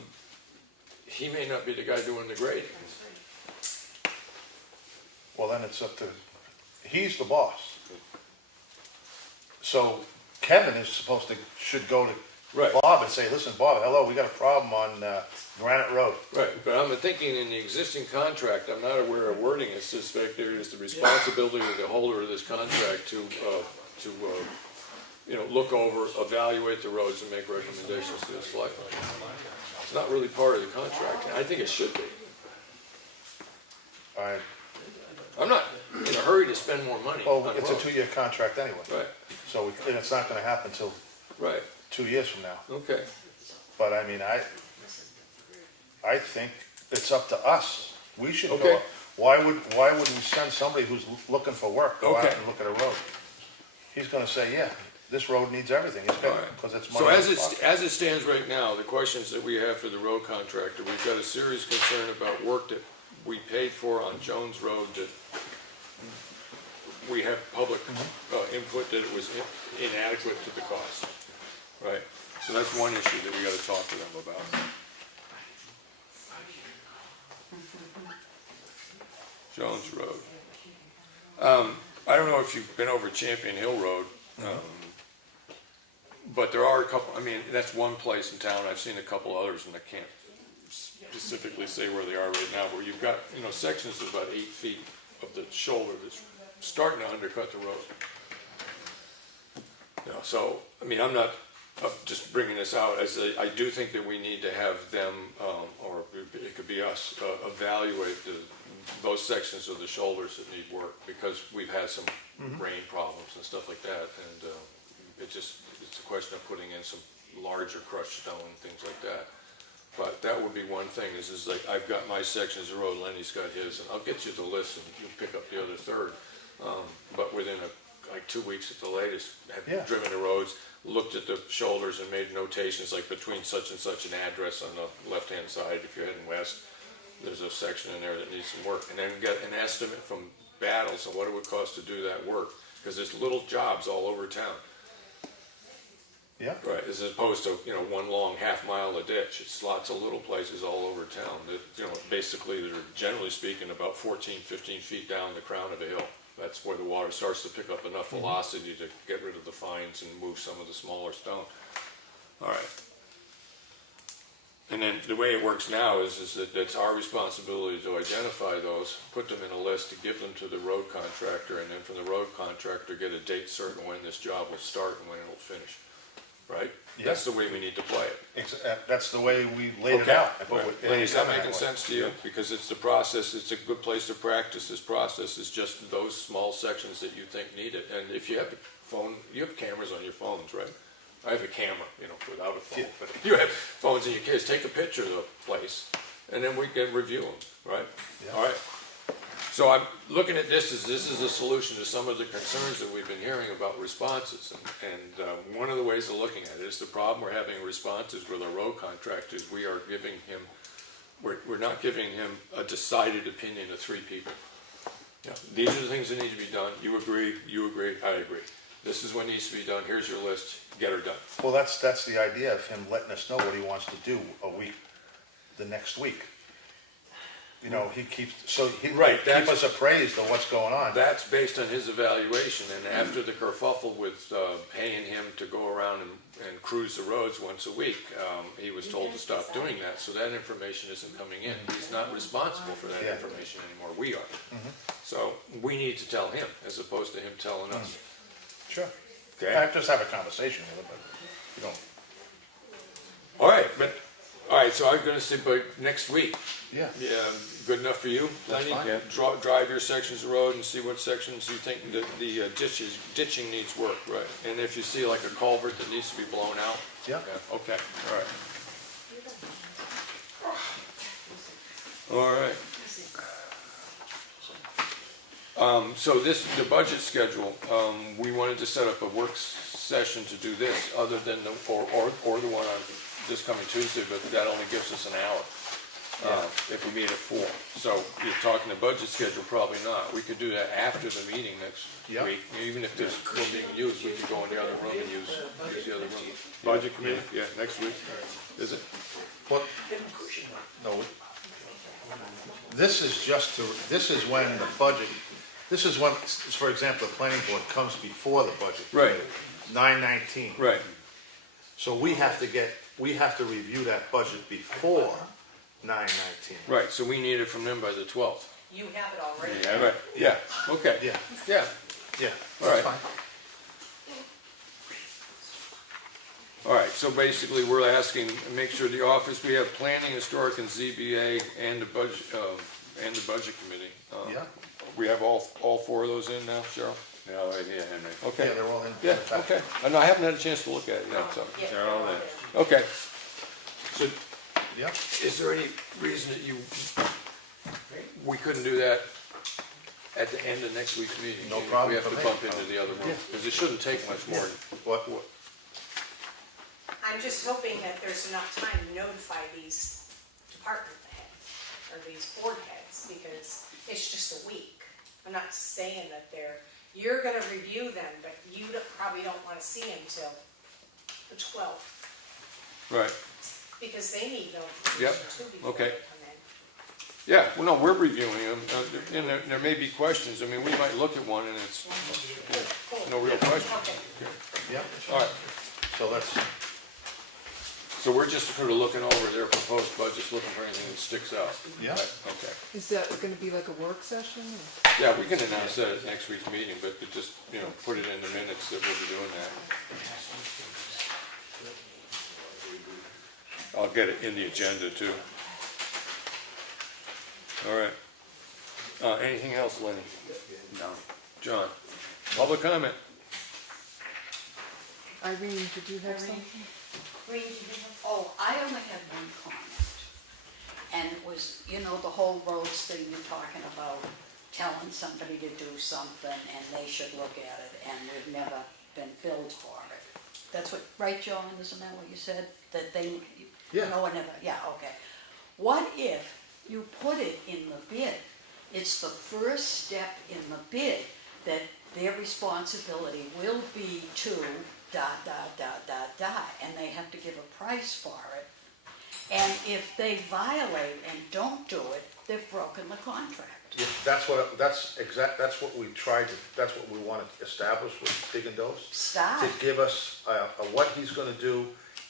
He may not be the guy doing the grading. Well, then it's up to, he's the boss. So Kevin is supposed to, should go to Right. Bob and say, listen, Bob, hello, we got a problem on Granite Road. Right, but I'm thinking in the existing contract, I'm not aware of wording it, suspect there is the responsibility of the holder of this contract to look over, evaluate the roads and make recommendations to the selectmen. It's not really part of the contract, and I think it should be. All right, I'm not in a hurry to spend more money on well, it's a roads. 2-year contract anyway. Right, So, and it's not gonna happen till right, 2 years from now. okay. But I mean, I think it's up to us. We should Okay. go, why would we send somebody who's looking for work, go out Okay. and look at a road? He's gonna say, yeah, this road needs everything, it's All right. because it's money. So in his pocket. as it stands right now, the questions that we have for the road contractor, we've got a serious concern about work that we paid for on Jones Road that we have public input that it was inadequate to the cost, right? So that's one issue that we gotta talk to them about. Jones Road. I don't know if you've been over Champion Hill Road, but there are a couple, I mean, that's one place in town, I've seen a couple others, and I can't specifically say where they are right now, where you've got, sections of about 8 feet of the shoulder that's starting to undercut the road. So, I mean, I'm not just bringing this out, as I do think that we need to have them, or it could be us, evaluate those sections of the shoulders that need work, because we've had some rain problems and stuff like that, and it's a question of putting in some larger crushed stone, things like that. But that would be one thing, is like, I've got my sections of road, Lenny's got his, and I'll get you the list and you'll pick up the other third. But within like 2 weeks at the latest, have driven the roads, looked at the shoulders and made notations, like between such and such an address on the left-hand side, if you're heading west, there's a section in there that needs some work. And then get an estimate from Battles on what it would cost to do that work, because there's little jobs all over town. Yeah. Right, as opposed to, one long half mile of ditch. It's lots of little places all over town that, basically they're generally speaking about 14, 15 feet down the crown of a hill. That's where the water starts to pick up enough velocity to get rid of the fines and move some of the smaller stone. All right. And then the way it works now is that it's our responsibility to identify those, put them in a list, to give them to the road contractor, and then from the road contractor get a date certain when this job will start and when it'll finish. Right? Yeah. That's the way we need to play it. That's the way we laid it Okay. out. Lenny, is that making sense to you? Because it's the process, it's a good place to practice this process, is just those small sections that you think need it. And if you have a phone, you have cameras on your phones, right? I have a camera, without a phone, but if you have phones in your case, take a picture of the place, and then we can review them, right? Yeah. All right. So I'm looking at this as a solution to some of the concerns that we've been hearing about responses. And one of the ways of looking at it is the problem we're having responses with our road contractors. We are giving him, we're not giving him a decided opinion of 3 people. These are the things that need to be done. You agree, I agree. This is what needs to be done. Here's your list. Get her done. Well, that's the idea of him letting us know what he wants to do the next week. you know, he keeps, so he Right, keep that's- us appraised of what's going on. That's based on his evaluation, and after the kerfuffle with paying him to go around and cruise the roads once a week, he was told to stop doing that, so that information isn't coming in. He's not responsible for that Yeah. information anymore, we are. So we need to tell him, as opposed to him telling us. Sure. Okay? I just have a conversation with him, but you don't, All right, so I'm gonna say, but next week, yeah. yeah, good enough for you? That's Lenny? fine. Yeah. Drive your sections of road and see what sections you think the ditching needs work, right? And if you see like a culvert that needs to be blown out? Yeah. Okay, all right. All right. So the budget schedule, we wanted to set up a work session to do this, other than or the one on this coming Tuesday, but that only gives us an hour. If we meet at 4. So you're talking the budget schedule, probably not. We could do that after the meeting next Yeah. week. Even if this room being used, we could go in the other room and use the other room. Budget committee, yeah, next week. Is it? What, no, this is just to, this is when the budget, this is when, for example, the planning board comes before the budget. Right. 9/19. Right. So we have to review that budget before 9/19. Right, so we need it from them by the 12th. You have it already. Yeah, right, yeah, okay. Yeah, Yeah, yeah, All right. that's fine. all right, so basically, we're asking, make sure the office, we have planning, historic, and ZBA, and the budget committee. Yeah. We have all 4 of those in now, Cheryl? Yeah, right here, Henry. Okay. Yeah, they're all in. Yeah, okay, and I haven't had a chance to look at it yet, so. Yeah, They're all there. Okay. So, Yeah, is there any reason that we couldn't do that at the end of next week's meeting? No problem We have for to me. bump into the other room, because it shouldn't take much more. what, I'm just hoping that there's enough time to notify these department heads, or these board heads, because it's just a week. I'm not saying that you're gonna review them, but you probably don't wanna see them till the 12th, Right, because they need Yep, notification too before okay. they come in. yeah, well, no, we're reviewing them, and there may be questions, I mean, we might look at one and it's Cool. no real question. Okay. yeah, All right, so let's, so we're just sort of looking over their proposed budgets, looking for anything that sticks out. Yeah. Right, okay. Is that gonna be like a work session? Yeah, we can announce that at next week's meeting, but just, put it in the minutes that we'll be doing that. I'll get it in the agenda too. All right. Anything else, Lenny? No. John? Public comment? Irene, did you have something? Oh, I only had one comment. And it was, the whole roads thing you're talking about, telling somebody to do something and they should look at it, and we've never been billed for it. That's what, right, John, isn't that what you said? That they, Yeah. no one ever, yeah, okay. What if you put it in the bid? It's the first step in the bid that their responsibility will be to ... and they have to give a price for it. And if they violate and don't do it, they've broken the contract. yeah, that's what we tried to, that's what we want to establish with Dig and Dose. Stop. To give us what he's gonna do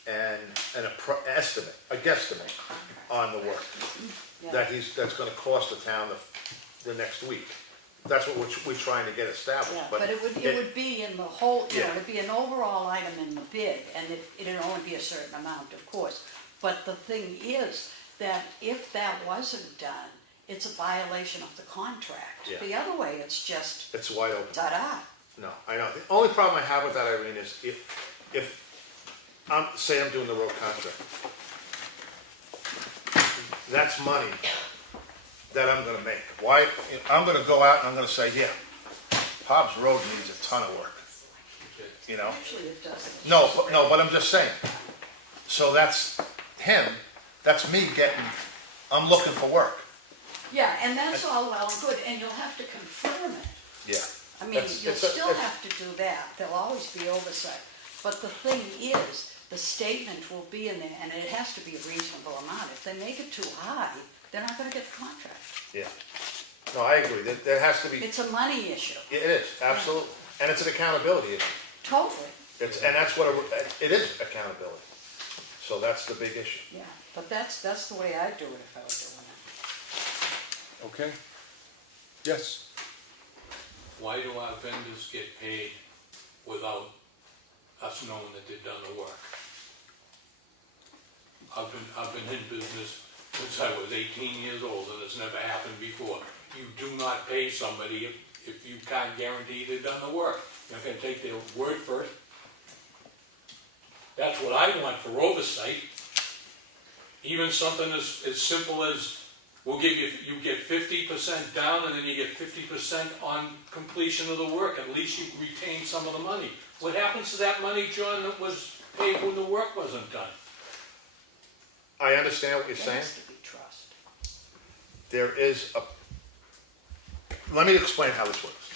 and estimate, a guesstimate on the work. Yeah. That's gonna cost the town the next week. That's what we're trying to get established. Yeah, but it would be in the whole, it'd be an overall item in the bid, and it'd only be a certain amount, of course. But the thing is that if that wasn't done, it's a violation of the contract. Yeah. The other way, it's just It's wide open. ta-da. No, I know. The only problem I have with that, Irene, is if say I'm doing the road contract, that's money that I'm gonna make. Why, I'm gonna go out and I'm gonna say, yeah, Hobbs Road needs a ton of work, Actually, it doesn't. No, but I'm just saying. So that's him, that's me I'm looking for work. Yeah, and that's all well and good, and you'll have to confirm it. Yeah. I mean, you'll still have to do that, there'll always be oversight. But the thing is, the statement will be in there, and it has to be a reasonable amount. If they make it too high, they're not gonna get the contract. Yeah. No, I agree, there has to be, It's a money issue, it is, absolutely, and it's an accountability issue. totally, And that's what, it is accountability. So that's the big issue. yeah. But that's the way I'd do it if I was doing it. Okay? Yes? Why do our vendors get paid without us knowing that they've done the work? I've been in business since I was 18 years old, and it's never happened before. You do not pay somebody if you can't guarantee they've done the work. You're not gonna take their word for it. That's what I want for oversight. Even something as simple as, we'll give you, you get 50% down, and then you get 50% on completion of the work. At least you retain some of the money. What happens to that money, John, that was paid when the work wasn't done? I understand what you're There saying. has to be trust. There is a, let me explain how this works.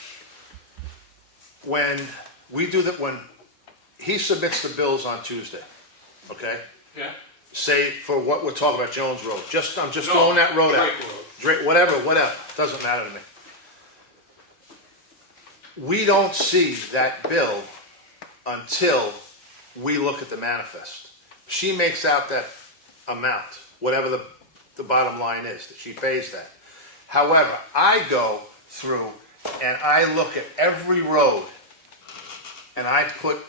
When we do that, when he submits the bills on Tuesday, okay? Yeah? Say for what we're talking about, Jones Road, I'm just No, throwing that road out. Drake Road. Drake, whatever, doesn't matter to me. We don't see that bill until we look at the manifest. She makes out that amount, whatever the bottom line is, that she pays that. However, I go through and I look at every road and I put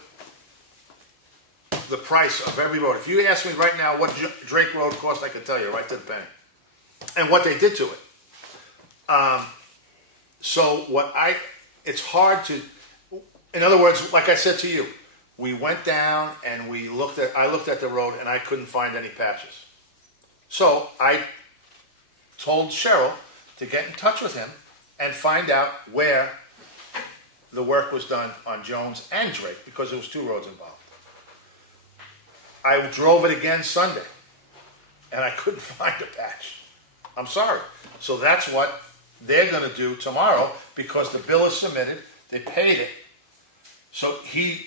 the price of every road. If you ask me right now what Drake Road cost, I can tell you right to the penny. And what they did to it. So it's hard to, in other words, like I said to you, we went down and I looked at the road and I couldn't find any patches. So I told Cheryle to get in touch with him and find out where the work was done on Jones and Drake, because there was 2 roads involved. I drove it again Sunday and I couldn't find a patch. I'm sorry. So that's what they're gonna do tomorrow, because the bill is submitted, they paid it. So he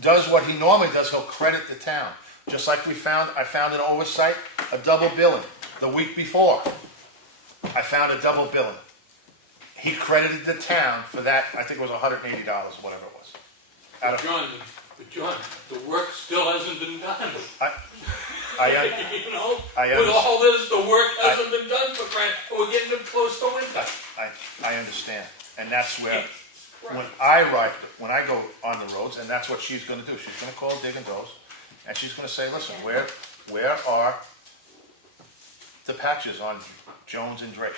does what he normally does, he'll credit the town. Just like I found an oversight, a double billing the week before. I found a double billing. He credited the town for that, I think it was $180, whatever it was. Out of- But John, the work still hasn't been done. I You know, I with understand. all this, the work hasn't been done for granted. We're getting close to winter. I understand, and that's where, Right. when I go on the roads, and that's what she's gonna do, she's gonna call Dig and Doze, and she's gonna say, listen, where are the patches on Jones and Drake?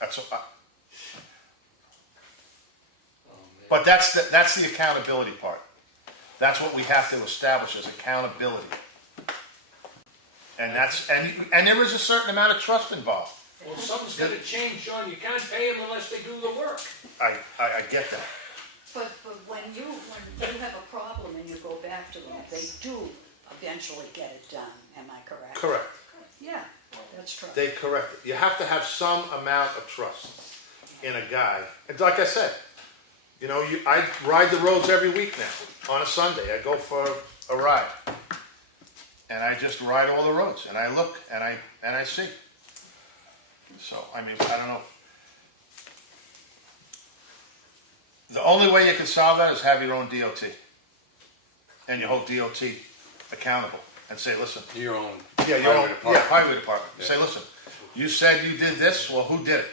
That's what but that's the accountability part. That's what we have to establish as accountability. And and there is a certain amount of trust involved. Well, something's gonna change, John. You can't pay them unless they do the work. I get that. But when you have a problem and you go back to them, they do eventually get it done, am I correct? Correct. Yeah, that's true. They correct it. You have to have some amount of trust in a guy. And like I said, you know, I ride the roads every week now. On a Sunday, I go for a ride. And I just ride all the roads, and I look, and I see. So, I mean, I don't know. The only way you can solve that is have your own DOT. And you hold DOT accountable and say, listen. Your own Yeah, highway department. highway department. Say, listen, you said you did this, well, who did it?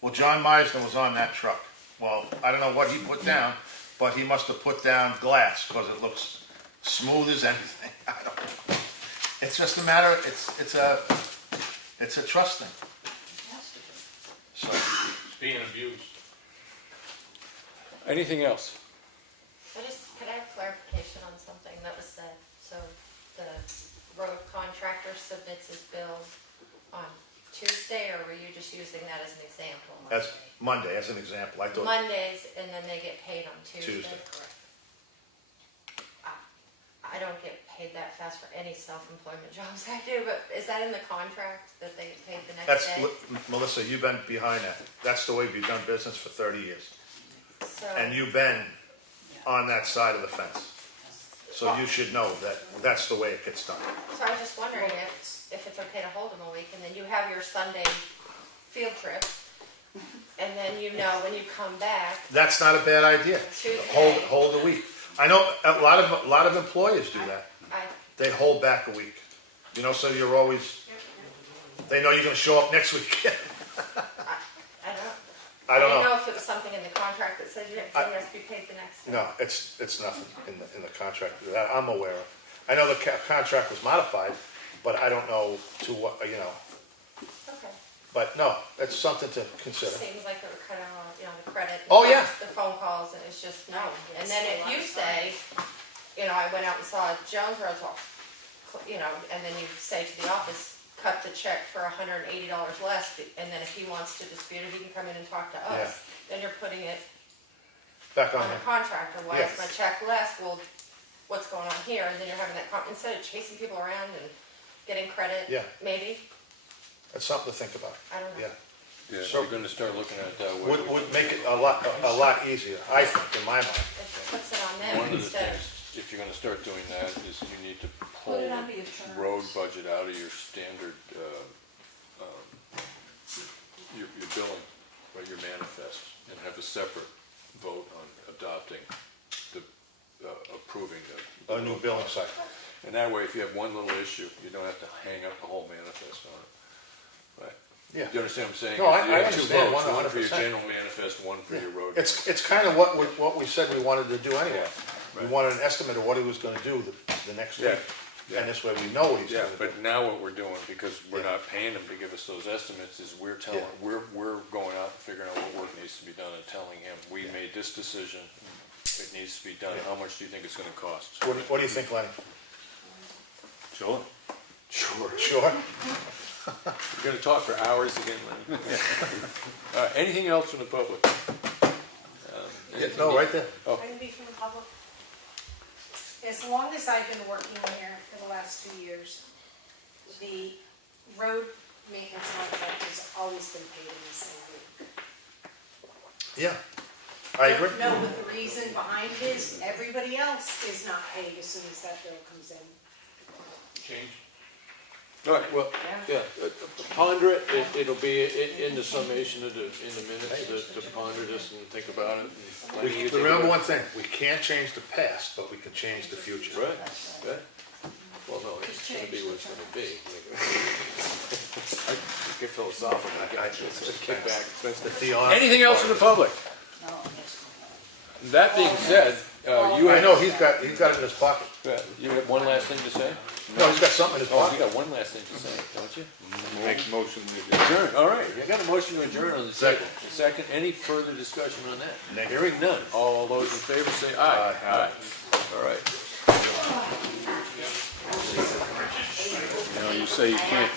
Well, John Meisner was on that truck. Well, I don't know what he put down, but he must have put down glass, because it looks smooth as anything. I don't know. It's just a matter, it's a trust thing. So, It's being abused. Anything else? Could I have clarification on something that was said? So the road contractor submits his bill on Tuesday, or were you just using that as an example? as Monday, as an example, I thought Mondays, and then they get paid on Tuesday? Tuesday. I don't get paid that fast for any self-employment jobs I do, but is that in the contract that they get paid the next day? Melissa, you've been behind that. That's the way we've done business for 30 years. So, And you've been on that side of the fence. So you should know that that's the way it gets done. So I was just wondering if it's okay to hold them a week, and then you have your Sunday field trip, and then you know when you come back, That's not a bad idea. Tuesday. Hold a week. I know a lot of employers do that. They hold back a week. You know, so you're always, they know you're gonna show up next week. I don't know. I don't didn't know. know if it was something in the contract that says you have to be paid the next day. No, it's nothing in the contract that I'm aware of. I know the contract was modified, but I don't know to what, you know. Okay. But no, it's something to consider. Seems like they were cut out, the credit. Oh, yeah. The phone calls, and it's just no. And then if you say, I went out and saw Jones Roads, and then you say to the office, cut the check for $180 less, and then if he wants to dispute it, he can come in and talk to us, then you're putting it Back on on the him. contractor. Why is Yes. my check less? Well, what's going on here? And then you're having that, instead of chasing people around and getting credit, Yeah. maybe, It's something to think about. I don't know. Yeah. Yeah, if So- you're gonna start looking at it that way. Would make it a lot easier, I think, in my mind. It puts it on them One of the instead of. things, if you're gonna start doing that, is you need to Put pull it under your terms. road budget out of your standard, your billing, or your manifest, and have a separate vote on adopting the, approving the. A new billing cycle. And that way, if you have one little issue, you don't have to hang up the whole manifest on it. Right? Yeah. Do you understand what I'm saying? No, I You have two understand votes, one for your 100%. general manifest, one for your road. It's kind of what we said we wanted to do anyway. Yeah, We right. wanted an estimate of what he was gonna do the next week. Yeah. And this way we know what he's Yeah, gonna do. but now what we're doing, because we're Yeah. not paying them to give us those estimates, is we're telling, Yeah. we're going out and figuring out what work needs to be done and telling him, we made this decision, it needs to be done, how much do you think it's gonna cost? What do you think, Lenny? Sure. Sure. Sure? You're gonna talk for hours again, Lenny? Anything else from the public? Yeah, no, right there. Oh, I can be from the public. As long as I've been working here for the last 2 years, the road maintenance contract has always been paid in the same week. Yeah, I agree. No, but the reason behind it is everybody else is not paid as soon as that bill comes in. Change. all right, well, Yeah. yeah, Ponder it, it'll be in the summation in the minutes, to ponder this and think about it. and let you think Remember about one thing, we can't change the past, but we can change the future. it. Right, right. Well, no, it's gonna be what it's gonna be. I get philosophical, let's get back. That's the theology. Anything else from the public? No, that's- That being said, you I have, know, he's got it in his pocket. you have one last thing to say? No, he's got something in his Oh, you pocket. got one last thing to say, don't you? Make a motion to Adjourn, all right, you got a motion to adjourn on the second. Second, any further discussion on that? Negative. Hearing none, all those in favor say aye. Aye. All right. you say you can't